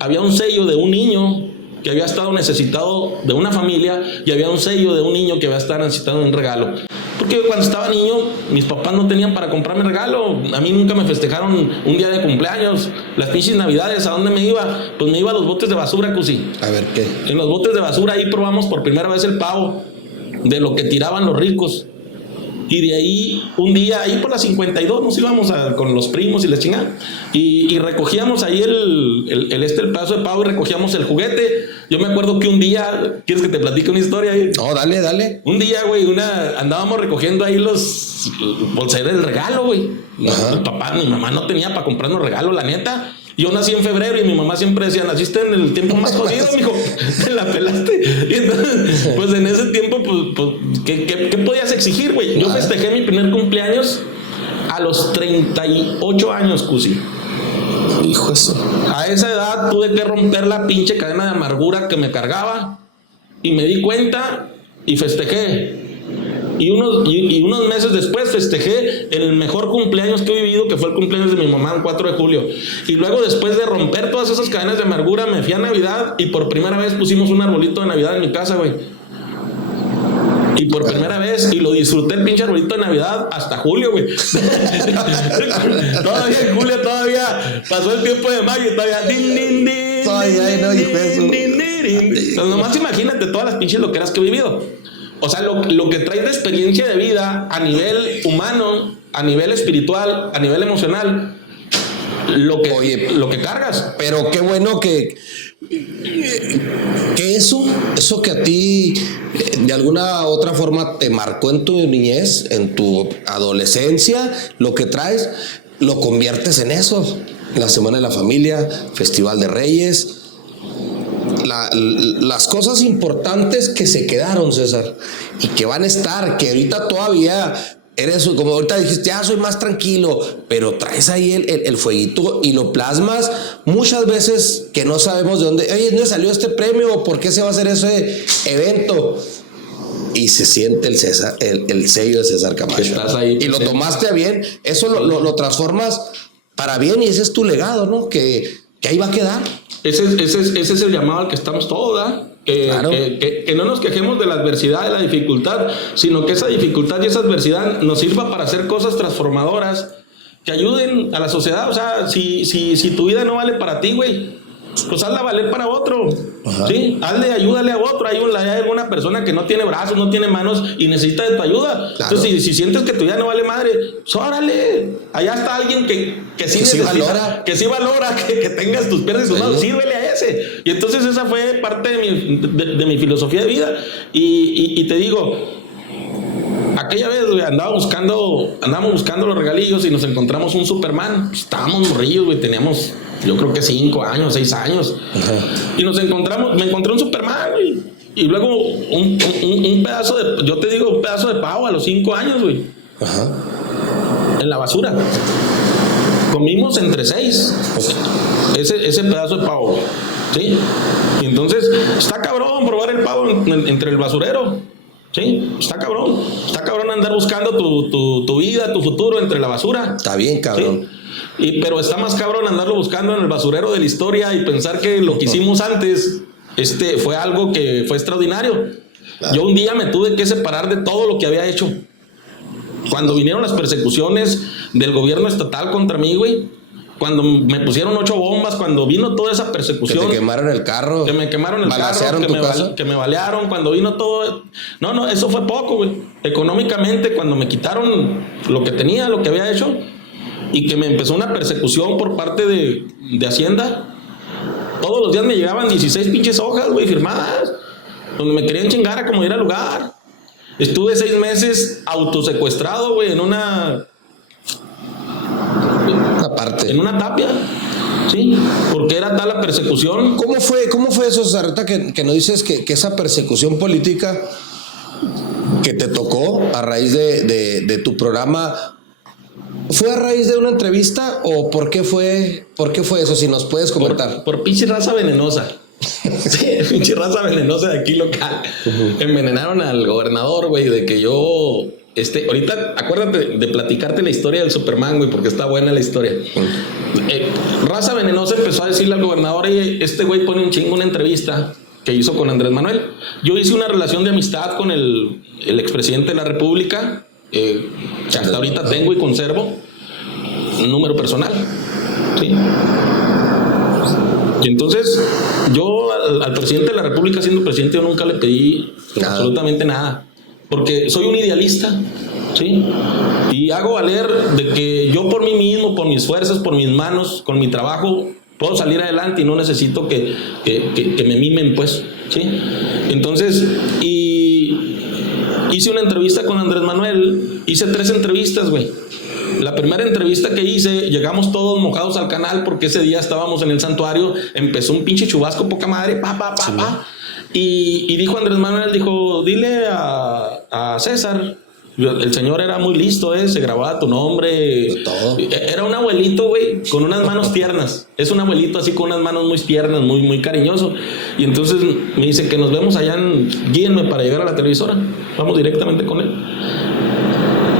había un sello de un niño que había estado necesitado de una familia y había un sello de un niño que había estado necesitando un regalo. Porque cuando estaba niño, mis papás no tenían para comprarme regalo. A mí nunca me festejaron un día de cumpleaños. Las pinches navidades, ¿a dónde me iba? Pues me iba a los botes de basura, Cusi. A ver, ¿qué? En los botes de basura ahí probamos por primera vez el pavo de lo que tiraban los ricos. Y de ahí, un día, ahí por la 52, nos íbamos con los primos y la chingada. Y recogíamos ahí el pedazo de pavo y recogíamos el juguete. Yo me acuerdo que un día, ¿quieres que te platique una historia ahí? No, dale. Un día, güey, andábamos recogiendo ahí los bolseros del regalo, güey. Mi mamá no tenía para comprarnos regalo, la neta. Yo nací en febrero y mi mamá siempre decía, naciste en el tiempo más jodido, mijo, te la pelaste. Y entonces, pues en ese tiempo, pues ¿qué podías exigir, güey? Yo festejé mi primer cumpleaños a los 38 años, Cusi. Hijo eso. A esa edad tuve que romper la pinche cadena de amargura que me cargaba y me di cuenta y festejé. Y unos meses después festejé el mejor cumpleaños que he vivido, que fue el cumpleaños de mi mamá, el 4 de julio. Y luego, después de romper todas esas cadenas de amargura, me fui a Navidad y por primera vez pusimos un arbolito de Navidad en mi casa, güey. Y por primera vez, y lo disfruté el pinche arbolito de Navidad hasta julio, güey. Todavía en julio, todavía pasó el tiempo de mayo y todavía... Entonces, nomás imagínate todas las pinches loqueras que he vivido. O sea, lo que traes de experiencia de vida a nivel humano, a nivel espiritual, a nivel emocional, lo que cargas. Pero qué bueno que eso que a ti de alguna otra forma te marcó en tu niñez, en tu adolescencia, lo que traes, lo conviertes en eso. La Semana de la Familia, Festival de Reyes. Las cosas importantes que se quedaron, César, y que van a estar, que ahorita todavía eres, como ahorita dijiste, ya soy más tranquilo, pero traes ahí el fueguito y lo plasmas muchas veces que no sabemos de dónde, oye, ¿dónde salió este premio? ¿O por qué se va a hacer ese evento? Y se siente el sello de César Camacho. Estás ahí, y lo tomaste a bien, eso lo transformas para bien y ese es tu legado, ¿no? Que ahí va a quedar. Ese es el llamado al que estamos todos, ¿verdad? Claro. Que no nos quejemos de la adversidad, de la dificultad, sino que esa dificultad y esa adversidad nos sirva para hacer cosas transformadoras que ayuden a la sociedad. O sea, si tu vida no vale para ti, güey, pues hazla valer para otro. Ajá. ¿Sí? Ayúdale a otro. Hay alguna persona que no tiene brazos, no tiene manos y necesita de tu ayuda. Claro. Entonces, si sientes que tu vida no vale madre, pues órale. Allá está alguien que sí valora, que tengas tus piernas y tus manos. Sírvele a ese. Y entonces esa fue parte de mi filosofía de vida. Y te digo, aquella vez, güey, andábamos buscando los regalillos y nos encontramos un Superman. Pues, estábamos morrillos, güey, teníamos, yo creo que 5 años, 6 años. Ajá. Y me encontré un Superman, güey. Y luego un pedazo un pedazo de pavo a los 5 años, güey. Ajá. En la basura. Comimos entre 6. Ese pedazo de pavo, ¿sí? Y entonces, está cabrón probar el pavo entre el basurero. Sí, está cabrón andar buscando tu vida, tu futuro entre la basura. Está bien, cabrón. ¿Sí? Pero está más cabrón andarlo buscando en el basurero de la historia y pensar que lo que hicimos antes fue algo que fue extraordinario. Claro. Yo un día me tuve que separar de todo lo que había hecho. Cuando vinieron las persecuciones del gobierno estatal contra mí, güey, cuando me pusieron 8 bombas, cuando vino toda esa persecución. Que te quemaron el carro. Que me quemaron el carro, que me balearon, cuando vino todo. No, eso fue poco, güey. Económicamente, cuando me quitaron lo que tenía, lo que había hecho, y que me empezó una persecución por parte de Hacienda. Todos los días me llegaban 16 pinches hojas, güey, firmadas, donde me querían chingar a como ir al lugar. Estuve 6 meses autosecuestrado, güey, en una tapia, sí, porque era tal la persecución. ¿Cómo fue eso, Sarreta, que nos dices que esa persecución política que te tocó a raíz de tu programa fue a raíz de una entrevista o por qué fue eso? Si nos puedes comentar. Por pinche raza venenosa. Sí, pinche raza venenosa de aquí local. Envenenaron al gobernador, güey, de que yo ahorita acuérdate de platicarte la historia del Superman, güey, porque está buena la historia. Raza venenosa empezó a decirle al gobernador, este güey pone un chingo una entrevista que hizo con Andrés Manuel. Yo hice una relación de amistad con el expresidente de la República, que hasta ahorita tengo y conservo un número personal, ¿sí? Y entonces yo al presidente de la República, siendo presidente, yo nunca le pedí absolutamente nada, porque soy un idealista, ¿sí? Y hago valer de que yo por mí mismo, por mis fuerzas, por mis manos, con mi trabajo, puedo salir adelante y no necesito que me mimen, pues, ¿sí? Entonces, y hice una entrevista con Andrés Manuel, hice 3 entrevistas, güey. La primera entrevista que hice, llegamos todos mojados al canal porque ese día estábamos en el santuario, empezó un pinche chubasco poca madre, y dijo Andrés Manuel, dijo, dile a César. El señor era muy listo, se grababa tu nombre. Todo. Era un abuelito, güey, con unas manos tiernas. Es un abuelito así con unas manos muy tiernas, muy, muy cariñoso. Y entonces me dice que nos vemos allá guíenme para llegar a la televisora. Vamos directamente con él.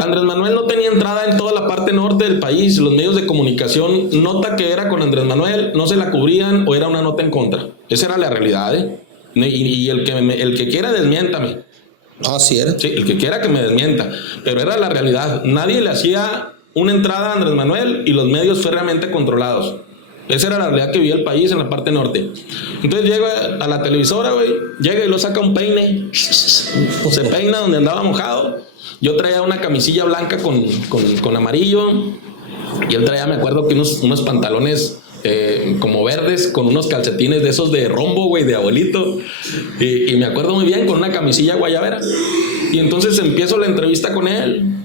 Andrés Manuel no tenía entrada en toda la parte norte del país. Los medios de comunicación, nota que era con Andrés Manuel, no se la cubrían o era una nota en contra. Esa era la realidad, Y el que quiera, desmiéntame. No, sí era. Sí, el que quiera que me desmienta, pero era la realidad. Nadie le hacía una entrada a Andrés Manuel y los medios férreamente controlados. Esa era la realidad que vivía el país en la parte norte. Entonces llega a la televisora, güey, llega y lo saca un peine, se peina donde andaba mojado. Yo traía una camisilla blanca con amarillo y él traía, me acuerdo que unos pantalones como verdes con unos calcetines de esos de rombo, güey, de abuelito, y me acuerdo muy bien, con una camisilla guayabera. Y entonces empiezo la entrevista con él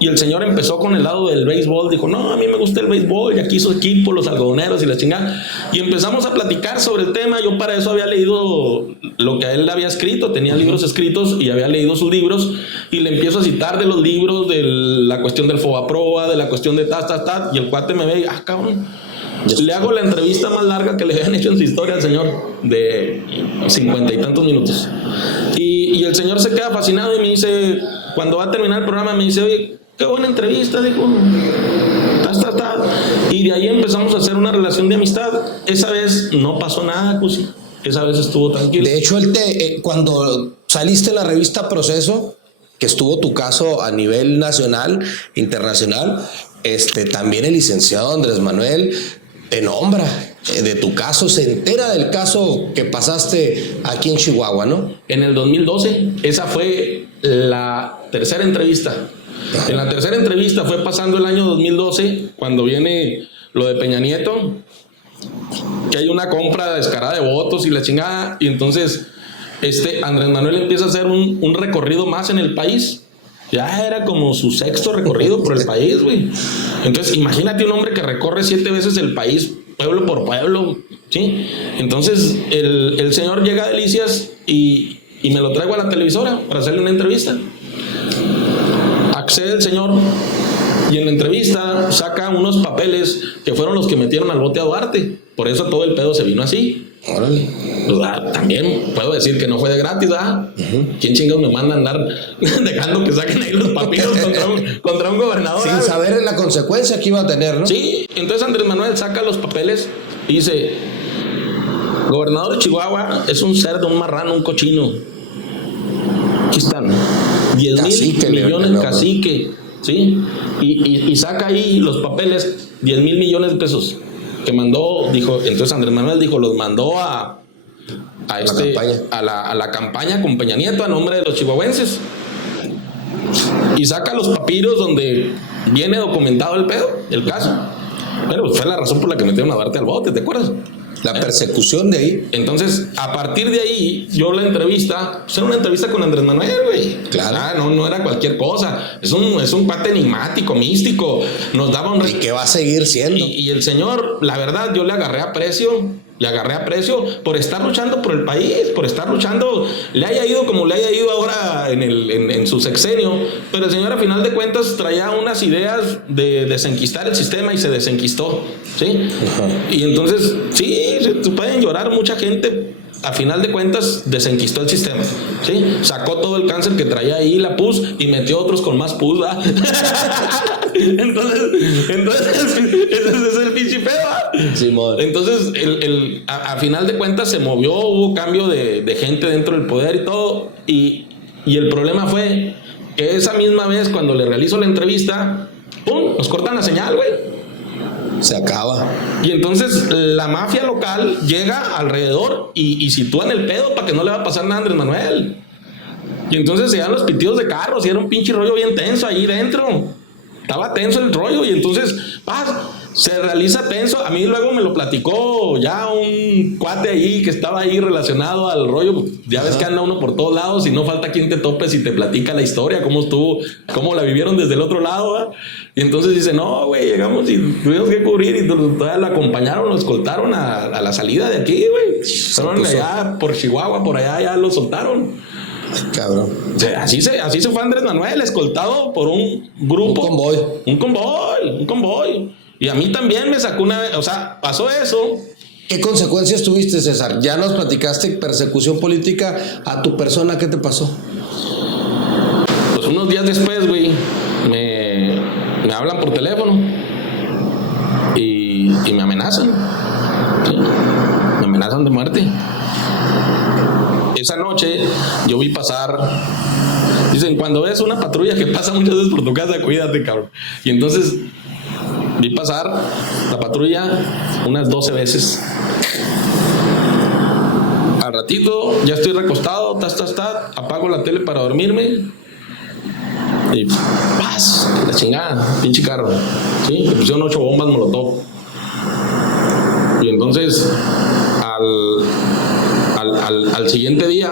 y el señor empezó con el lado del béisbol, dijo, no, a mí me gusta el béisbol y aquí su equipo, los algodoneros y la chingada, y empezamos a platicar sobre el tema. Yo para eso había leído lo que a él había escrito, tenía libros escritos y había leído sus libros, y le empiezo a citar de los libros, de la cuestión del Fobaproa, de la cuestión de y el cuate me ve y, cabrón. Le hago la entrevista más larga que le habían hecho en su historia al señor, de 50 y tantos minutos. Y el señor se queda fascinado y me dice, cuando va a terminar el programa, me dice, oye, qué buena entrevista, dijo. Y de ahí empezamos a hacer una relación de amistad. Esa vez no pasó nada, Cusi. Esa vez estuvo tranquilo. De hecho, cuando saliste en la revista Proceso, que estuvo tu caso a nivel nacional, internacional, también el licenciado Andrés Manuel te nombra de tu caso, se entera del caso que pasaste aquí en Chihuahua, ¿no? En el 2012, esa fue la tercera entrevista. En la tercera entrevista fue pasando el año 2012, cuando viene lo de Peña Nieto, que hay una compra descarada de votos y la chingada, y entonces Andrés Manuel empieza a hacer un recorrido más en el país. Ya era como su 6º recorrido por el país, güey. Entonces, imagínate un hombre que recorre 7 veces el país, pueblo por pueblo, ¿sí? Entonces, el señor llega a Delicias y me lo traigo a la televisora para hacerle una entrevista. Accede el señor y en la entrevista saca unos papeles que fueron los que metieron al bote a Duarte. Por eso todo el pedo se vino así. Órale. Pues, también puedo decir que no fue de gratis, ¿verdad? ¿Quién chingados me manda a andar dejando que saquen ahí los papiros contra un gobernador? Sin saber la consecuencia que iba a tener, ¿no? Sí, entonces Andrés Manuel saca los papeles y dice, gobernador de Chihuahua es un cerdo, un marrano, un cochino. Aquí están, 10,000 millones cacique, ¿sí? Y saca ahí los papeles, 10,000 millones de pesos. Que mandó, dijo, entonces Andrés Manuel dijo, los mandó a la campaña con Peña Nieto a nombre de los chihuahuenses. Y saca los papiros donde viene documentado el pedo, el caso. Pero pues, fue la razón por la que metieron a Duarte al bote, ¿te acuerdas? La persecución de ahí. Entonces, a partir de ahí, yo la entrevista, pues era una entrevista con Andrés Manuel, güey. Claro. No era cualquier cosa. Es un cuate enigmático, místico. Nos daba un... ¿Y qué va a seguir siendo? Y el señor, la verdad, yo le agarré aprecio por estar luchando por el país, por estar luchando, le haya ido como le haya ido ahora en su sexenio, pero el señor a final de cuentas traía unas ideas de desenquistar el sistema y se desenquistó, ¿sí? Y entonces, sí, pueden llorar mucha gente a final de cuentas desenquistó el sistema, ¿sí? Sacó todo el cáncer que traía ahí la pus y metió otros con más pus, ¿verdad? entonces ese es el pinche pedo, ¿verdad? Sí, entonces a final de cuentas se movió, hubo cambio de gente dentro del poder y todo, y el problema fue que esa misma vez cuando le realizo la entrevista, ¡pum!, nos cortan la señal, güey. Se acaba. Y entonces la mafia local llega alrededor y sitúan el pedo para que no le va a pasar nada a Andrés Manuel. Y entonces se dan los pitidos de carros y era un pinche rollo bien tenso ahí dentro. Estaba tenso el rollo y entonces se realiza tenso. A mí luego me lo platicó ya un cuate ahí que estaba ahí relacionado al rollo. Ya ves que anda uno por todos lados y no falta quien te topes y te platica la historia, cómo estuvo, cómo la vivieron desde el otro lado, ¿verdad? Y entonces dice, no, güey, llegamos y tuvimos que cubrir y todavía lo acompañaron, lo escoltaron a la salida de aquí, güey. Fueron allá por Chihuahua, por allá ya lo soltaron. Ay, cabrón. O sea, así se fue Andrés Manuel, escoltado por un grupo. Un convoy. Y a mí también me sacó una vez, o sea, pasó eso. ¿Qué consecuencias tuviste, César? Ya nos platicaste persecución política a tu persona, ¿qué te pasó? Pues unos días después, güey, me hablan por teléfono y me amenazan. ¿Sí? Me amenazan de muerte. Esa noche yo vi pasar, dicen, cuando ves una patrulla que pasa muchas veces por tu casa, cuídate, cabrón. Y entonces vi pasar la patrulla unas 12 veces. Al ratito ya estoy recostado, apago la tele para dormirme y ¡paz! La chingada, pinche carro. ¿Sí? Le pusieron 8 bombas molotov. Y entonces al siguiente día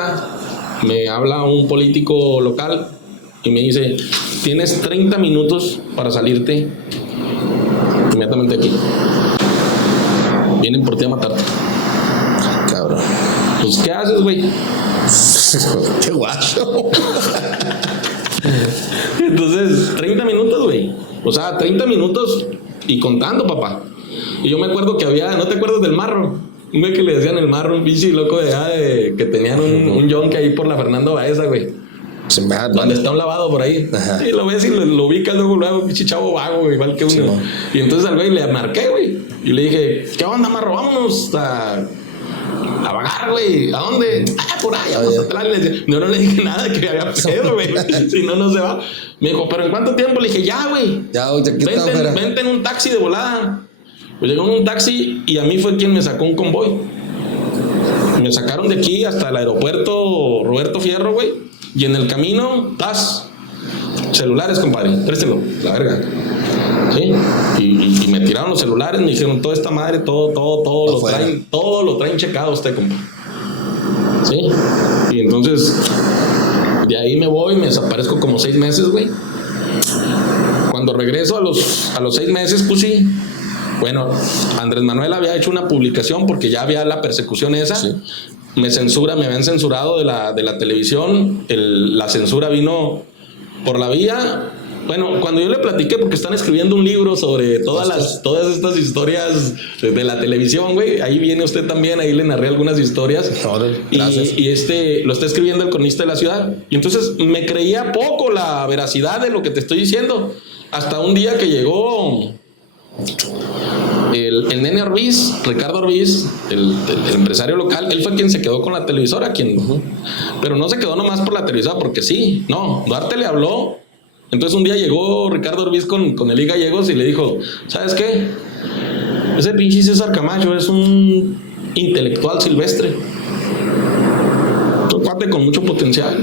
me habla un político local y me dice, tienes 30 minutos para salirte inmediatamente aquí. Vienen por ti a matarte. Cabrón. Pues, ¿qué haces, güey? Qué guacho. Entonces, 30 minutos, güey. O sea, 30 minutos y contando, papá. Y yo me acuerdo que había, ¿no te acuerdas del Marro? Un güey que le decían el Marro, un bici loco de allá, que tenían un yonque ahí por la Fernando Baeza, güey. Donde está un lavado por ahí. Ajá. Y lo ves y lo ubicas luego, un pinche chavo vago, güey, igual que uno. Sí, y entonces al güey le marqué, güey. Y le dije, ¿qué onda, Marro? Vámonos a vagar, güey. ¿A dónde? Por ahí, vamos atrás. No le dije nada que había pedo, güey. Si no, no se va. Me dijo, ¿pero en cuánto tiempo? Le dije, ya, güey. Ya, vente en un taxi de volada. Pues llegó en un taxi y a mí fue quien me sacó un convoy. Me sacaron de aquí hasta el aeropuerto Roberto Fierro, güey. Y en el camino, celulares, compadre, préstelo, la verga. ¿Sí? Y me tiraron los celulares, me dijeron, toda esta madre, todo lo traen checado usted, compadre. ¿Sí? Y entonces, de ahí me voy, me desaparezco como 6 meses, güey. Cuando regreso a los 6 meses, pues sí. Bueno, Andrés Manuel había hecho una publicación porque ya había la persecución esa. Sí. Me habían censurado de la televisión. La censura vino por la vía. Bueno, cuando yo le platiqué, porque están escribiendo un libro sobre todas estas historias de la televisión, güey. Ahí viene usted también, ahí le narré algunas historias. Gracias. Y lo está escribiendo el cronista de la ciudad. Y entonces me creía poco la veracidad de lo que te estoy diciendo. Hasta un día que llegó el nene Orbiz, Ricardo Orbiz, el empresario local. Él fue quien se quedó con la televisora, pero no se quedó nomás por la televisora porque sí, no, Duarte le habló. Entonces un día llegó Ricardo Orbiz con Eli Gallegos y le dijo, ¿sabes qué? Ese pinche César Camacho es un intelectual silvestre, un cuate con mucho potencial.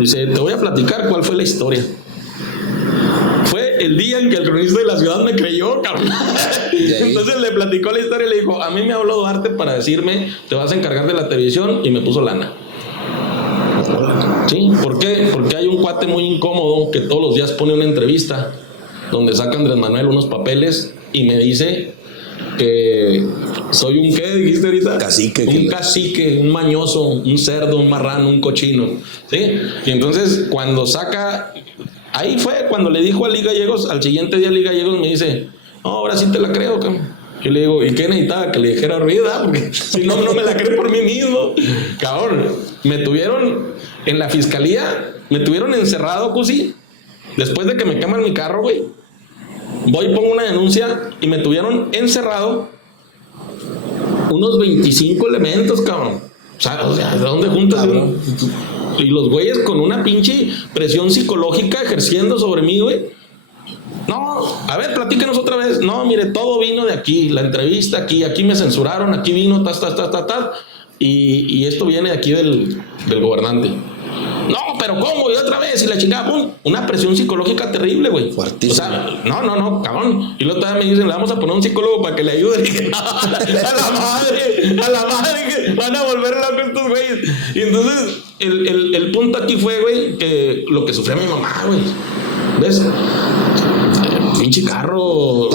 Dice, te voy a platicar cuál fue la historia. Fue el día en que el cronista de la ciudad me creyó, cabrón. Entonces le platicó la historia y le dijo, a mí me habló Duarte para decirme, te vas a encargar de la televisión, y me puso lana. ¿Sí? ¿Por qué? Porque hay un cuate muy incómodo que todos los días pone una entrevista donde saca Andrés Manuel unos papeles y me dice que soy un, ¿qué dijiste ahorita? Cacique, un mañoso, un cerdo, un marrano, un cochino. ¿Sí? Y entonces cuando saca... Ahí fue cuando le dijo a Eli Gallegos, al siguiente día Eli Gallegos me dice, no, ahora sí te la creo, cabrón. Y le digo, ¿y qué necesitaba? Que le dijera vida, porque si no, no me la creo por mí mismo. Cabrón, me tuvieron en la fiscalía, me tuvieron encerrado, Cusi. Después de que me queman mi carro, güey. Voy y pongo una denuncia y me tuvieron encerrado unos 25 elementos, cabrón. O sea, ¿de dónde juntas? Y los güeyes con una pinche presión psicológica ejerciendo sobre mí, güey. No, a ver, platícanos otra vez. No, mire, todo vino de aquí, la entrevista aquí me censuraron, aquí vino, y esto viene de aquí del gobernante. No, pero ¿cómo? Y otra vez, y la chingada, pum, una presión psicológica terrible, güey. Fuertísimo. O sea, no, cabrón. Y luego todavía me dicen, le vamos a poner un psicólogo para que le ayude. a la madre, que van a volver locos estos güeyes. Y entonces, el punto aquí fue, güey, que lo que sufría mi mamá, güey. ¿Ves? Pinche carro,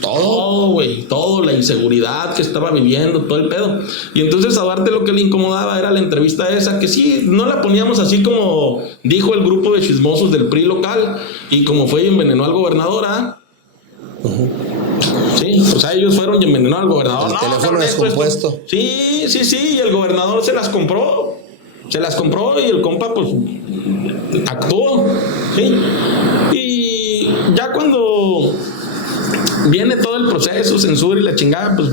todo, güey, todo, la inseguridad que estaba viviendo, todo el pedo. Y entonces a Duarte lo que le incomodaba era la entrevista esa, que sí, no la poníamos así como dijo el grupo de chismosos del PRI local, y como fue y envenenó al gobernador, ¿ah? Sí, o sea, ellos fueron y envenenó al gobernador. El teléfono descompuesto. Sí, y el gobernador se las compró y el compa pues actuó, ¿sí? Y ya cuando viene todo el proceso, censura y la chingada, pues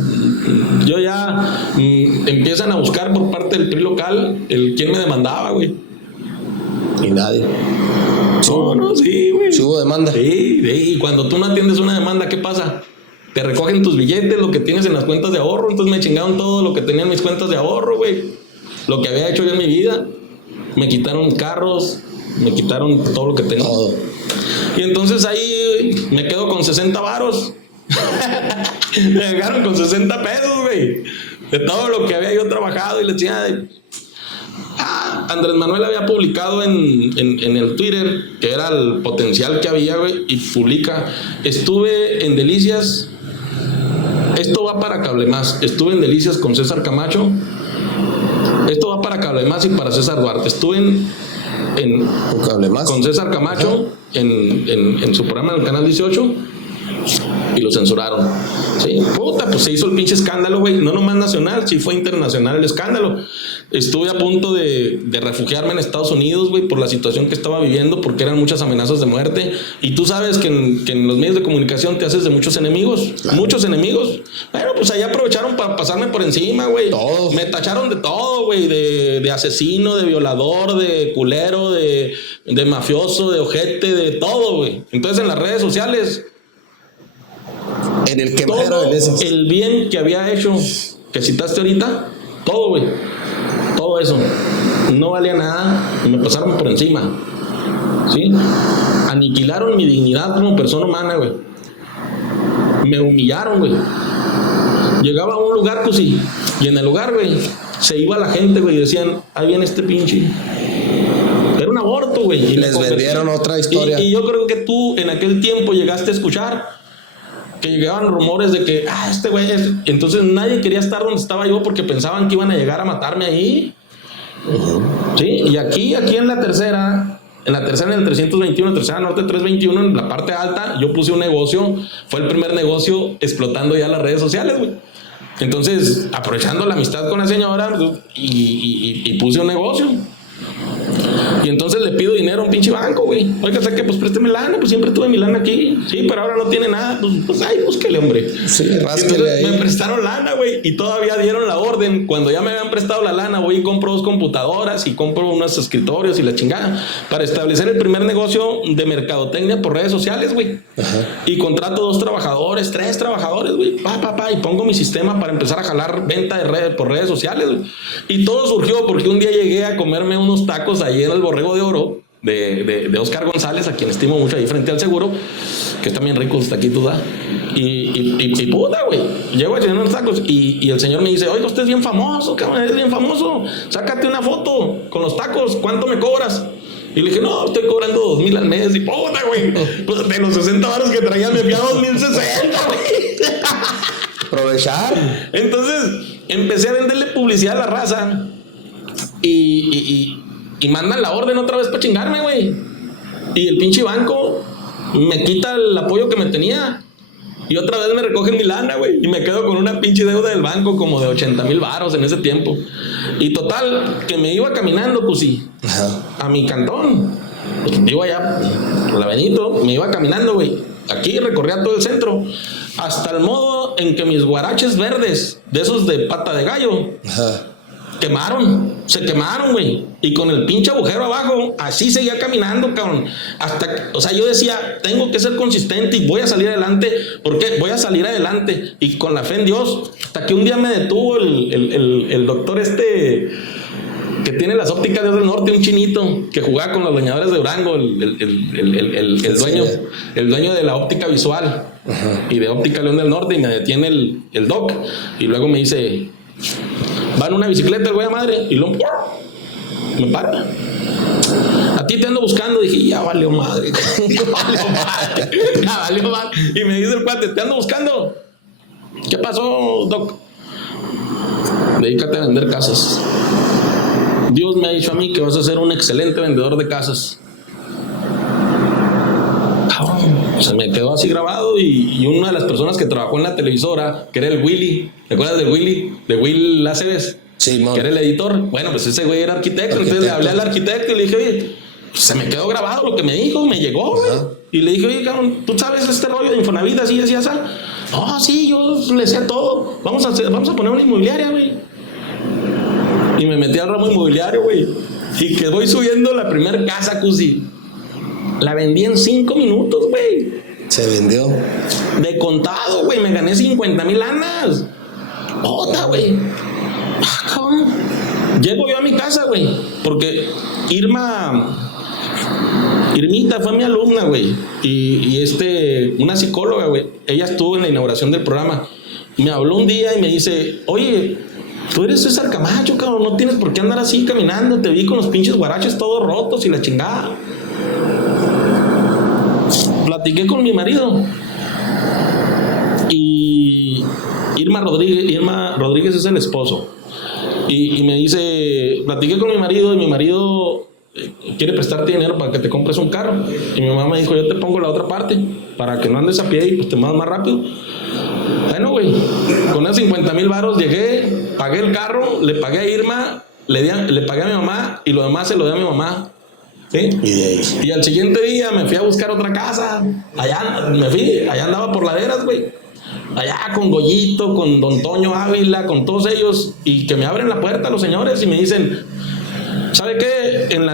yo ya empiezan a buscar por parte del PRI local quién me demandaba, güey. Y nadie. No, sí, güey. ¿Sí hubo demanda? Sí, y cuando tú no atiendes una demanda, ¿qué pasa? Te recogen tus billetes, lo que tienes en las cuentas de ahorro. Entonces me chingaron todo lo que tenía en mis cuentas de ahorro, güey. Lo que había hecho yo en mi vida. Me quitaron carros, me quitaron todo lo que tenía. Todo. Y entonces ahí me quedo con 60 varos. Me dejaron con 60 pesos, güey. De todo lo que había yo trabajado y le decía... Andrés Manuel había publicado en el Twitter que era el potencial que había, güey, y publica: estuve en Delicias, esto va para Cable Más, estuve en Delicias con César Camacho, esto va para Cable Más y para César Duarte, estuve en Cable Más con César Camacho en su programa en el canal 18 y lo censuraron. Sí, puta, pues se hizo el pinche escándalo, güey. No nomás nacional, sí fue internacional el escándalo. Estuve a punto de refugiarme en Estados Unidos, güey, por la situación que estaba viviendo, porque eran muchas amenazas de muerte. Y tú sabes que en los medios de comunicación te haces de muchos enemigos. Claro. Muchos enemigos. Bueno, pues allá aprovecharon para pasarme por encima, güey. Todos. Me tacharon de todo, güey. De asesino, de violador, de culero, de mafioso, de ojete, de todo, güey. Entonces en las redes sociales... En el quemadero de Lesas, el bien que había hecho, que citaste ahorita, todo, güey, todo eso, no valía nada y me pasaron por encima, ¿sí? Aniquilaron mi dignidad como persona humana, güey. Me humillaron, güey. Llegaba a un lugar, pues sí, y en el lugar, güey, se iba la gente, güey, y decían: ahí viene este pinche. Era un aborto, güey. Y les vendieron otra historia. Y yo creo que tú en aquel tiempo llegaste a escuchar que llegaban rumores de que, este güey es... Entonces nadie quería estar donde estaba yo porque pensaban que iban a llegar a matarme ahí. Sí, y aquí en la tercera, en el 321, tercera norte 321, en la parte alta, yo puse un negocio. Fue el primer negocio explotando ya las redes sociales, güey. Entonces, aprovechando la amistad con la señora, y puse un negocio. Y entonces le pido dinero a un pinche banco, güey. Oiga, ¿sabes qué? Pues présteme lana, pues siempre tuve mi lana aquí. Sí, pero ahora no tiene nada. Pues ay, búsquele, hombre. Sí, rásquele ahí. Me prestaron lana, güey. Y todavía dieron la orden. Cuando ya me habían prestado la lana, voy y compro 2 computadoras y compro unos escritorios y la chingada para establecer el primer negocio de mercadotecnia por redes sociales, güey. Y contrato 2 trabajadores, 3 trabajadores, güey. Y pongo mi sistema para empezar a jalar venta de redes por redes sociales, güey. Y todo surgió porque un día llegué a comerme unos tacos ahí en el Borrego de Oro de Oscar González, a quien estimo mucho, ahí frente al seguro, que están bien ricos los taquitos, ¿da? Y puta, güey, llego a llenar unos tacos y el señor me dice: oiga, usted es bien famoso, cabrón, eres bien famoso, sácate una foto con los tacos, ¿cuánto me cobras? Y le dije: no, estoy cobrando 2,000 al mes. Y puta, güey, pues de los 60 baros que traía me fui a 2,060, güey. Aprovechar. Entonces empecé a venderle publicidad a la raza y mandan la orden otra vez para chingarme, güey. Y el pinche banco me quita el apoyo que me tenía. Y otra vez me recogen mi lana, güey. Y me quedo con una pinche deuda del banco como de 80,000 varos en ese tiempo. Y total, que me iba caminando, pues sí, a mi cantón. Pues, vivo allá, la Benito, me iba caminando, güey. Aquí recorría todo el centro. Hasta el modo en que mis guaraches verdes, de esos de pata de gallo, se quemaron, güey. Y con el pinche agujero abajo, así seguía caminando, cabrón. O sea, yo decía, tengo que ser consistente y voy a salir adelante. ¿Por qué? Voy a salir adelante. Y con la fe en Dios. Hasta que un día me detuvo el doctor que tiene las ópticas del norte, un chinito, que jugaba con los leñadores de Durango, el dueño de la óptica visual y de óptica León del Norte, y me detiene el doc. Y luego me dice... Va en una bicicleta el güey a madre y luego me para. A ti te ando buscando. Dije, ya valió madre. Ya valió madre. Y me dice el cuate, te ando buscando. ¿Qué pasó, doc? Dedícate a vender casas. Dios me ha dicho a mí que vas a ser un excelente vendedor de casas. O sea, me quedó así grabado y una de las personas que trabajó en la televisora, que era el Willy, ¿te acuerdas del Willy? De Will Aceves, sí, que era el editor. Bueno, pues ese güey era arquitecto. Entonces le hablé al arquitecto y le dije, oye, pues se me quedó grabado lo que me dijo, me llegó, güey. Y le dije, oye, cabrón, ¿tú sabes este rollo de Infonavit así, así, así? No, sí, yo le sé todo. Vamos a poner una inmobiliaria, güey. Y me metí al ramo inmobiliario, güey. Y que voy subiendo la primera casa, Cusi. La vendí en 5 minutos, güey. Se vendió. De contado, güey. Me gané 50,000 lanas. Puta, güey. Cabrón. Llego yo a mi casa, güey. Porque Irmita fue mi alumna, güey. Y una psicóloga, güey. Ella estuvo en la inauguración del programa. Me habló un día y me dice, oye, tú eres César Camacho, cabrón. No tienes por qué andar así caminando. Te vi con los pinches guaraches todos rotos y la chingada. Platiqué con mi marido y Irma Rodríguez es el esposo y me dice, platiqué con mi marido y mi marido quiere prestarte dinero para que te compres un carro. Y mi mamá me dijo, yo te pongo la otra parte para que no andes a pie y pues te muevas más rápido. Bueno, güey, con esos 50,000 varos llegué, pagué el carro, le pagué a Irma, le pagué a mi mamá y lo demás se lo di a mi mamá. ¿Sí? Y al siguiente día me fui a buscar otra casa. Allá andaba por laderas, güey. Allá con Goyito, con Don Toño Ávila, con todos ellos. Y que me abren la puerta los señores y me dicen, ¿sabe qué? En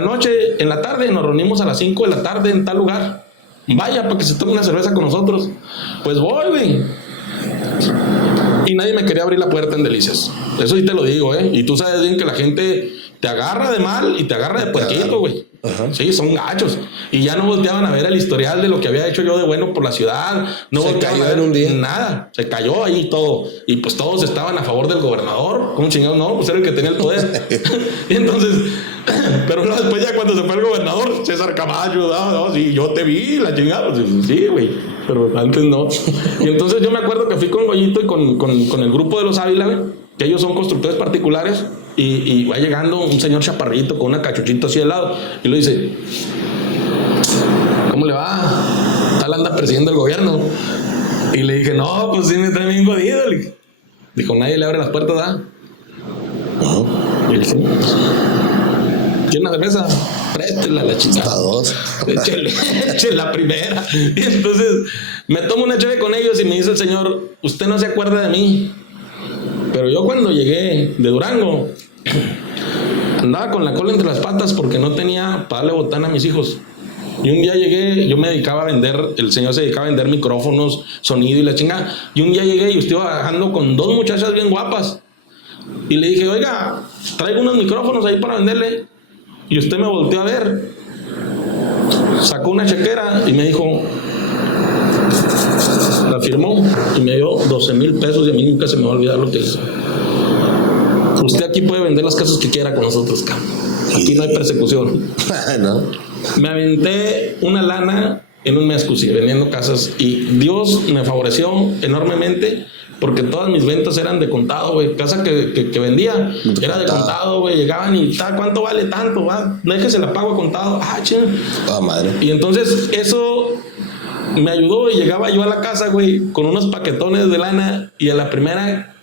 la tarde nos reunimos a las 5 de la tarde en tal lugar. Vaya, para que se tome una cerveza con nosotros. Pues voy, güey. Y nadie me quería abrir la puerta en Delicias. Eso sí te lo digo, ¿eh? Y tú sabes bien que la gente te agarra de mal y te agarra de puerquito, güey. Sí, son gachos. Y ya no volteaban a ver el historial de lo que había hecho yo de bueno por la ciudad. No se cayó en un día. Nada. Se cayó ahí todo. Y pues todos estaban a favor del gobernador. ¿Cómo chingados? No, pues era el que tenía el poder. Y entonces, pero no, después ya cuando se fue el gobernador, César Camacho, no, sí, yo te vi, la chingada. Pues, sí, güey. Pero antes no. Y entonces yo me acuerdo que fui con Goyito y con el grupo de los Ávila, güey, que ellos son constructores particulares. Y va llegando un señor chaparrito con una cachuchita así de lado y lo dice, ¿cómo le va? Tal anda persiguiendo el gobierno. Y le dije, no, pues sí me trae bien jodido. Dijo, nadie le abre las puertas, ¿ah? Y le dije, ¿quiere una cerveza? Préstela la chingada. Dos. Échale la primera. Y entonces me tomo una cheve con ellos y me dice el señor, usted no se acuerda de mí, pero yo cuando llegué de Durango andaba con la cola entre las patas porque no tenía para darle botana a mis hijos. Y un día llegué, yo me dedicaba a vender, el señor se dedicaba a vender micrófonos, sonido y la chingada. Y un día llegué y estuve bajando con 2 muchachas bien guapas. Y le dije, oiga, traigo unos micrófonos ahí para venderle. Y usted me volteó a ver. Sacó una chequera y me dijo, la firmó y me dio 12,000 pesos y a mí nunca se me va a olvidar lo que hizo. Usted aquí puede vender las casas que quiera con nosotros, cabrón. Aquí no hay persecución. No. Me aventé una lana en un mes, Cusi, vendiendo casas. Y Dios me favoreció enormemente porque todas mis ventas eran de contado, güey. Casa que vendía era de contado, güey. Llegaban y tal, ¿cuánto vale tanto? Va, déjese la pago a contado. Ah, ching. Ah, madre. Y entonces eso me ayudó y llegaba yo a la casa, güey, con unos paquetones de lana y a la primera,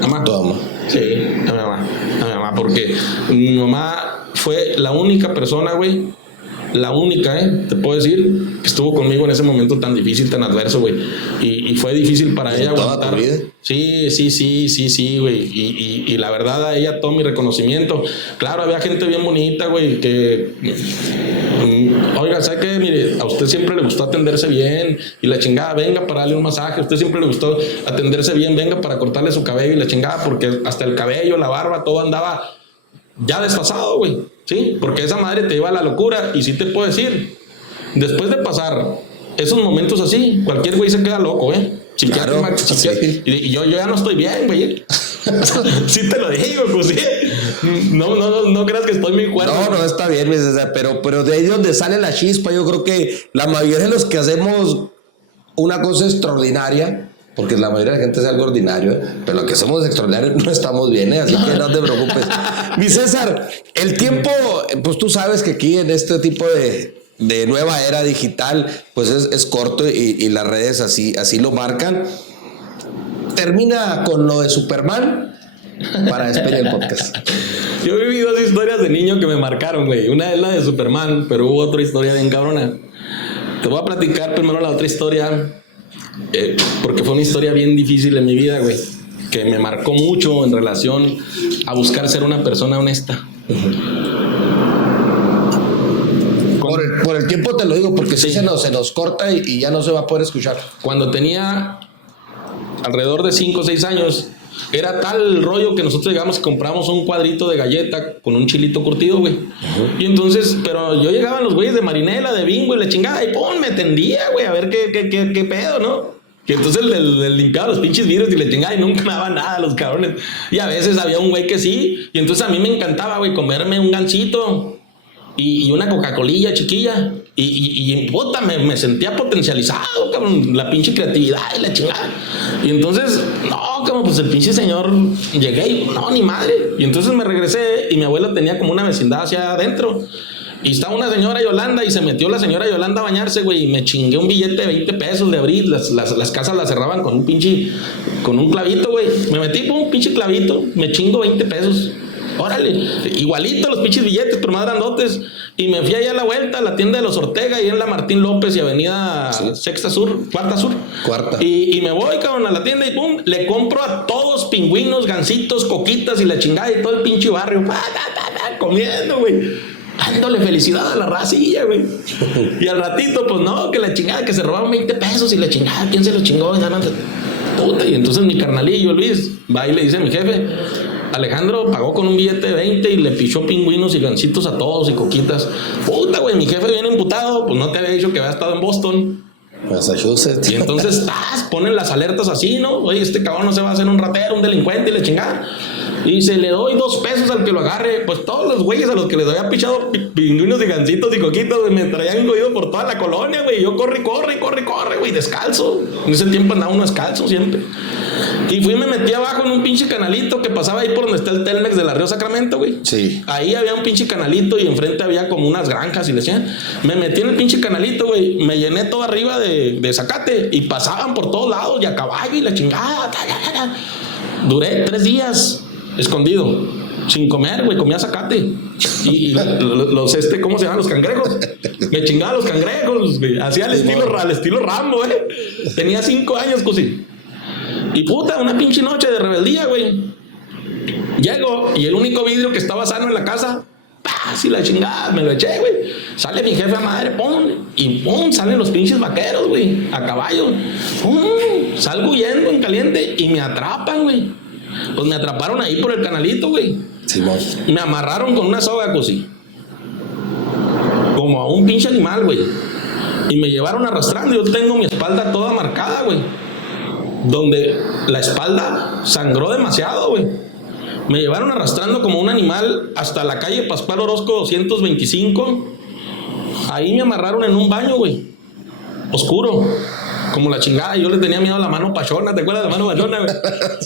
mamá. Toma. Sí, a mi mamá, porque mi mamá fue la única persona, güey, la única, te puedo decir, que estuvo conmigo en ese momento tan difícil, tan adverso, güey. Y fue difícil para ella aguantar. ¿Toda tu vida? Sí, güey. Y la verdad, a ella todo mi reconocimiento. Claro, había gente bien bonita, güey, que... Oiga, ¿sabe qué? Mire, a usted siempre le gustó atenderse bien y la chingada, venga para darle un masaje. A usted siempre le gustó atenderse bien, venga para cortarle su cabello y la chingada, porque hasta el cabello, la barba, todo andaba ya desfasado, güey. Sí, porque esa madre te lleva a la locura. Y sí te puedo decir, después de pasar esos momentos así, cualquier güey se queda loco, Claro, sí. Y yo ya no estoy bien, güey. Sí te lo digo, pues sí. No creas que estoy muy fuerte. No, está bien, pero de ahí donde sale la chispa, yo creo que la mayoría de los que hacemos una cosa extraordinaria, porque la mayoría de la gente es algo ordinario, pero lo que hacemos extraordinario no estamos bien, así que no te preocupes. Mi César, el tiempo, pues tú sabes que aquí en este tipo de nueva era digital, pues es corto y las redes así lo marcan. Termina con lo de Superman para despedir el podcast. Yo viví 2 historias de niño que me marcaron, güey. Una es la de Superman, pero hubo otra historia bien cabrona. Te voy a platicar primero la otra historia, porque fue una historia bien difícil en mi vida, güey, que me marcó mucho en relación a buscar ser una persona honesta. Por el tiempo te lo digo, porque sí se nos corta y ya no se va a poder escuchar. Cuando tenía alrededor de 5 o 6 años, era tal el rollo que nosotros llegamos y compramos un cuadrito de galleta con un chilito curtido, güey. Y entonces, pero yo llegaban los güeyes de Marinela, de Bingo y la chingada, y pum, me tendía, güey, a ver qué pedo, ¿no? Y entonces le limpiaba los pinches vidrios y le chingaba y nunca me daba nada los cabrones. Y a veces había un güey que sí, y entonces a mí me encantaba, güey, comerme un gansito y una Coca-Colilla chiquilla. Y puta, me sentía potencializado, cabrón, la pinche creatividad y la chingada. Y entonces, no, cabrón, pues el pinche señor, llegué y no, ni madre. Y entonces me regresé y mi abuela tenía como una vecindad hacia adentro. Y estaba una señora Yolanda y se metió la señora Yolanda a bañarse, güey, y me chingué un billete de 20 pesos de abril. Las casas las cerraban con un clavito, güey. Me metí con un pinche clavito, me chingo 20 pesos. Órale, igualito los pinches billetes, pero más grandotes. Y me fui allá a la vuelta a la tienda de los Ortega, ahí en la Martín López y avenida Cuarta Sur. Y me voy, cabrón, a la tienda y pum, le compro a todos pingüinos, gansitos, coquitas y la chingada y todo el pinche barrio. Comiendo, güey. Dándole felicidad a la racilla, güey. Y al ratito, pues no, que la chingada, que se robaron 20 pesos y la chingada, ¿quién se los chingó? Puta, y entonces mi carnalillo, Luis, va y le dice a mi jefe, Alejandro pagó con un billete de 20 y le pichó pingüinos y gancitos a todos y coquitas. Puta, güey, mi jefe viene emputado, pues no te había dicho que había estado en Boston, Massachusetts. Y entonces ponen las alertas así, ¿no? Oye, este cabrón no se va a hacer un ratero, un delincuente y le chingada. Y se le doy 2 pesos al que lo agarre. Pues todos los güeyes a los que les había pichado pingüinos y gancitos y coquitos, güey, me traían cogido por toda la colonia, güey. Yo corre, güey, descalzo. En ese tiempo andaba uno descalzo siempre. Y fui y me metí abajo en un pinche canalito que pasaba ahí por donde está el Telmex de la Río Sacramento, güey. Sí. Ahí había un pinche canalito y enfrente había como unas granjas y le decían. Me metí en el pinche canalito, güey. Me llené todo arriba de zacate y pasaban por todos lados y a caballo y la chingada. Duré 3 días escondido, sin comer, güey, comía zacate. Y los ¿cómo se llaman? Los cangrejos. Me chingaba los cangrejos, güey. Hacía al estilo Rambo, güey. Tenía 5 años, cosí. Y puta, una pinche noche de rebeldía, güey. Llego y el único vidrio que estaba sano en la casa, así la chingada, me lo eché, güey. Sale mi jefe a madre, pum, y pum, salen los pinches vaqueros, güey, a caballo. Pum, salgo huyendo en caliente y me atrapan, güey. Pues me atraparon ahí por el canalito, güey. Simón. Me amarraron con una soga, cosí. Como a un pinche animal, güey. Y me llevaron arrastrando. Yo tengo mi espalda toda marcada, güey. Donde la espalda sangró demasiado, güey. Me llevaron arrastrando como un animal hasta la calle Pascual Orozco 225. Ahí me amarraron en un baño, güey. Oscuro. Como la chingada. Yo le tenía miedo a la mano pachona. ¿Te acuerdas de la mano pachona, güey?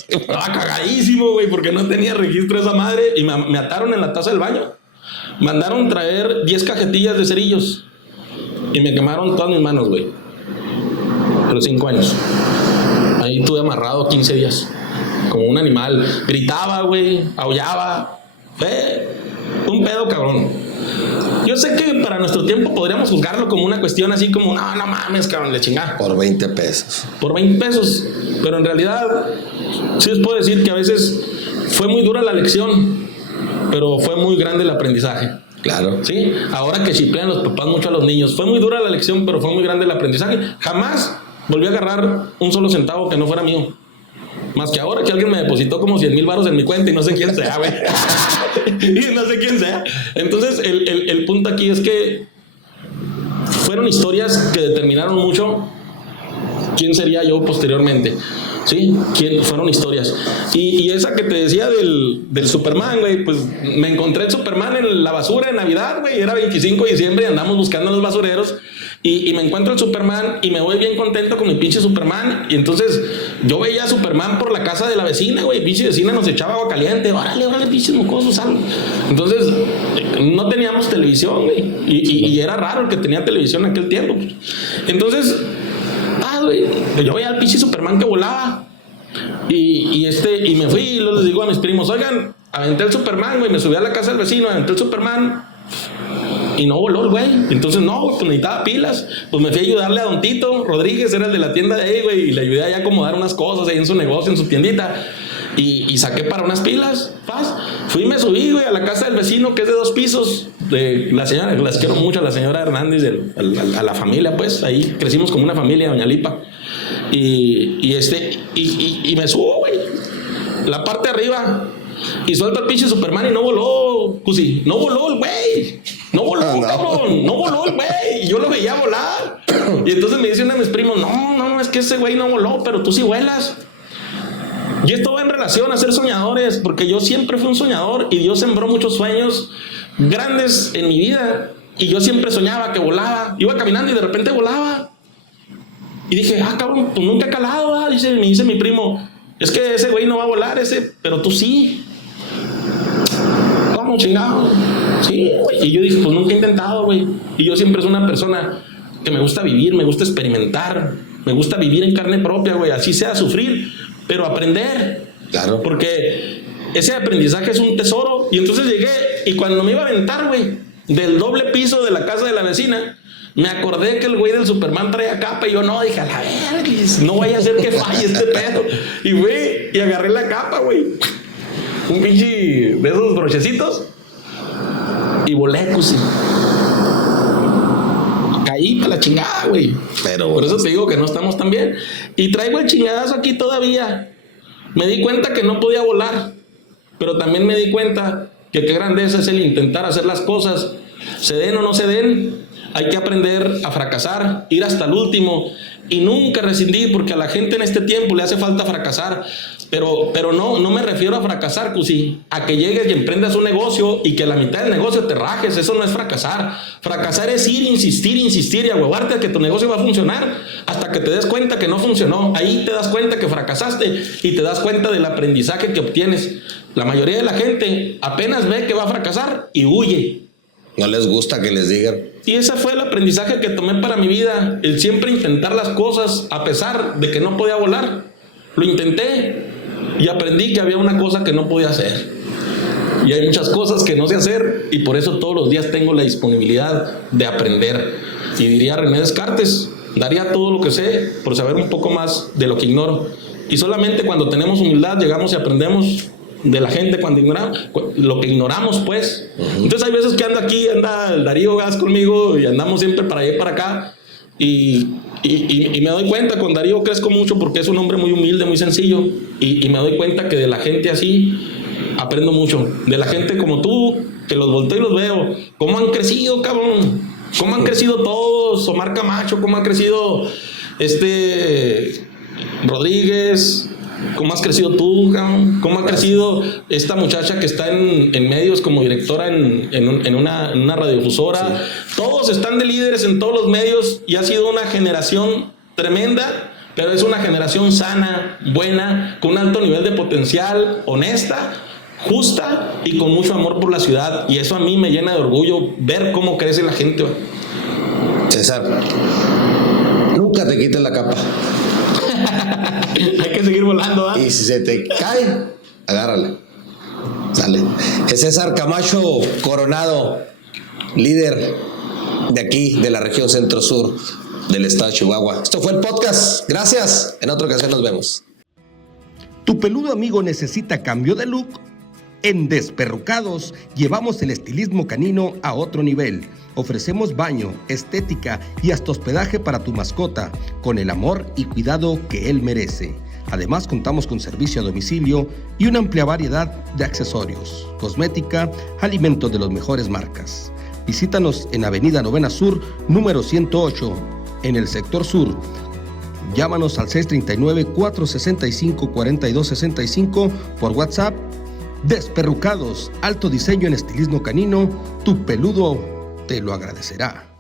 Estaba cagadísimo, güey, porque no tenía registro esa madre. Y me ataron en la taza del baño. Mandaron traer 10 cajetillas de cerillos. Y me quemaron todas mis manos, güey. los 5 años. Ahí estuve amarrado 15 días. Como un animal. Gritaba, güey, aullaba. Fue un pedo cabrón. Yo sé que para nuestro tiempo podríamos juzgarlo como una cuestión así como, no mames, cabrón, le chingada. Por 20 pesos. Por 20 pesos. Pero en realidad, sí les puedo decir que a veces fue muy dura la lección, pero fue muy grande el aprendizaje. Claro. Sí, ahora que chiplean los papás mucho a los niños. Fue muy dura la lección, pero fue muy grande el aprendizaje. Jamás volví a agarrar un solo centavo que no fuera mío. Más que ahora que alguien me depositó como 100,000 varos en mi cuenta y no sé quién sea, güey. Y no sé quién sea. Entonces, el punto aquí es que fueron historias que determinaron mucho quién sería yo posteriormente. ¿Sí? Fueron historias. Y esa que te decía del Superman, güey, pues me encontré el Superman en la basura en Navidad, güey. Era 25 de diciembre y andamos buscando a los basureros. Y me encuentro el Superman y me voy bien contento con mi pinche Superman. Y entonces yo veía a Superman por la casa de la vecina, güey. Pinche vecina nos echaba agua caliente. Órale, pinches mocosos, algo. Entonces no teníamos televisión, güey. Y era raro el que tenía televisión en aquel tiempo. Entonces, güey, yo veía al pinche Superman que volaba. Y me fui y les digo a mis primos, oigan, aventé el Superman, güey. Me subí a la casa del vecino, aventé el Superman. Y no voló el güey. Entonces, no, pues necesitaba pilas. Pues me fui a ayudarle a don Tito Rodríguez, era el de la tienda de ahí, güey. Y le ayudé a acomodar unas cosas ahí en su negocio, en su tiendita. Y saqué para unas pilas. Fui y me subí, güey, a la casa del vecino, que es de 2 pisos. De la señora, las quiero mucho, a la señora Hernández, a la familia, pues. Ahí crecimos como una familia, doña Lipa. Y me subo, güey. La parte de arriba. Y suelta el pinche Superman y no voló, Cusi. No voló el güey. No voló, cabrón. No voló el güey. Y yo lo veía volar. Y entonces me dice uno de mis primos, no, es que ese güey no voló, pero tú sí vuelas. Y esto va en relación a ser soñadores, porque yo siempre fui un soñador y Dios sembró muchos sueños grandes en mi vida. Y yo siempre soñaba que volaba. Iba caminando y de repente volaba. Y dije, cabrón, pues nunca he calado, ¿verdad? Me dice mi primo, es que ese güey no va a volar, pero tú sí. ¿Cómo, chingado? Sí, güey. Y yo dije, pues nunca he intentado, güey. Y yo siempre soy una persona que me gusta vivir, me gusta experimentar, me gusta vivir en carne propia, güey. Así sea sufrir, pero aprender. Claro. Porque ese aprendizaje es un tesoro. Y entonces llegué, y cuando me iba a aventar, güey, del doble piso de la casa de la vecina, me acordé que el güey del Superman traía capa. Y yo dije, a la verga, no vaya a ser que falle este pedo. Y güey, y agarré la capa, güey. Un pinche de esos brochecitos. Y volé, Cusi. Caí para la chingada, güey. Pero por eso te digo que no estamos tan bien. Y traigo el chingadazo aquí todavía. Me di cuenta que no podía volar. Pero también me di cuenta que qué grandeza es el intentar hacer las cosas. Se den o no se den. Hay que aprender a fracasar, ir hasta el último y nunca rescindir, porque a la gente en este tiempo le hace falta fracasar. Pero no me refiero a fracasar, Cusi, a que llegues y emprendas un negocio y que a la mitad del negocio te rajes. Eso no es fracasar. Fracasar es ir, insistir y ahuevarte a que tu negocio va a funcionar hasta que te des cuenta que no funcionó. Ahí te das cuenta que fracasaste y te das cuenta del aprendizaje que obtienes. La mayoría de la gente apenas ve que va a fracasar y huye. No les gusta que les digan. Y ese fue el aprendizaje que tomé para mi vida. El siempre intentar las cosas a pesar de que no podía volar. Lo intenté y aprendí que había una cosa que no podía hacer. Y hay muchas cosas que no sé hacer y por eso todos los días tengo la disponibilidad de aprender. Y diría René Descartes, daría todo lo que sé por saber un poco más de lo que ignoro. Y solamente cuando tenemos humildad llegamos y aprendemos de la gente cuando ignoramos lo que ignoramos, pues. Entonces hay veces que anda el Darío Gas conmigo y andamos siempre para allá y para acá y me doy cuenta, con Darío crezco mucho porque es un hombre muy humilde, muy sencillo y me doy cuenta que de la gente así aprendo mucho, de la gente como tú, que los volteo y los veo, cómo han crecido, cabrón, cómo han crecido todos, Omar Camacho, cómo ha crecido Rodríguez, ¿cómo has crecido tú? ¿Cómo ha crecido esta muchacha que está en medios como directora en una radiodifusora? Sí. Todos están de líderes en todos los medios y ha sido una generación tremenda, pero es una generación sana, buena, con un alto nivel de potencial, honesta, justa y con mucho amor por la ciudad. Y eso a mí me llena de orgullo ver cómo crece la gente. César, Nunca te quites la capa. Hay que seguir volando, ¿ah? Y si se te cae, agárrala. Sale. Es César Camacho Coronado, líder de aquí, de la región centro-sur del estado de Chihuahua. Esto fue el podcast. Gracias. En otra ocasión nos vemos. ¿Tu peludo amigo necesita cambio de look? En Desperrucados llevamos el estilismo canino a otro nivel. Ofrecemos baño, estética y hasta hospedaje para tu mascota, con el amor y cuidado que él merece. Además, contamos con servicio a domicilio y una amplia variedad de accesorios, cosmética, alimentos de las mejores marcas. Visítanos en Avenida Novena Sur, número 108, en el sector sur. Llámanos al 639-465-4265 por WhatsApp. Desperrucados, alto diseño en estilismo canino, tu peludo te lo agradecerá.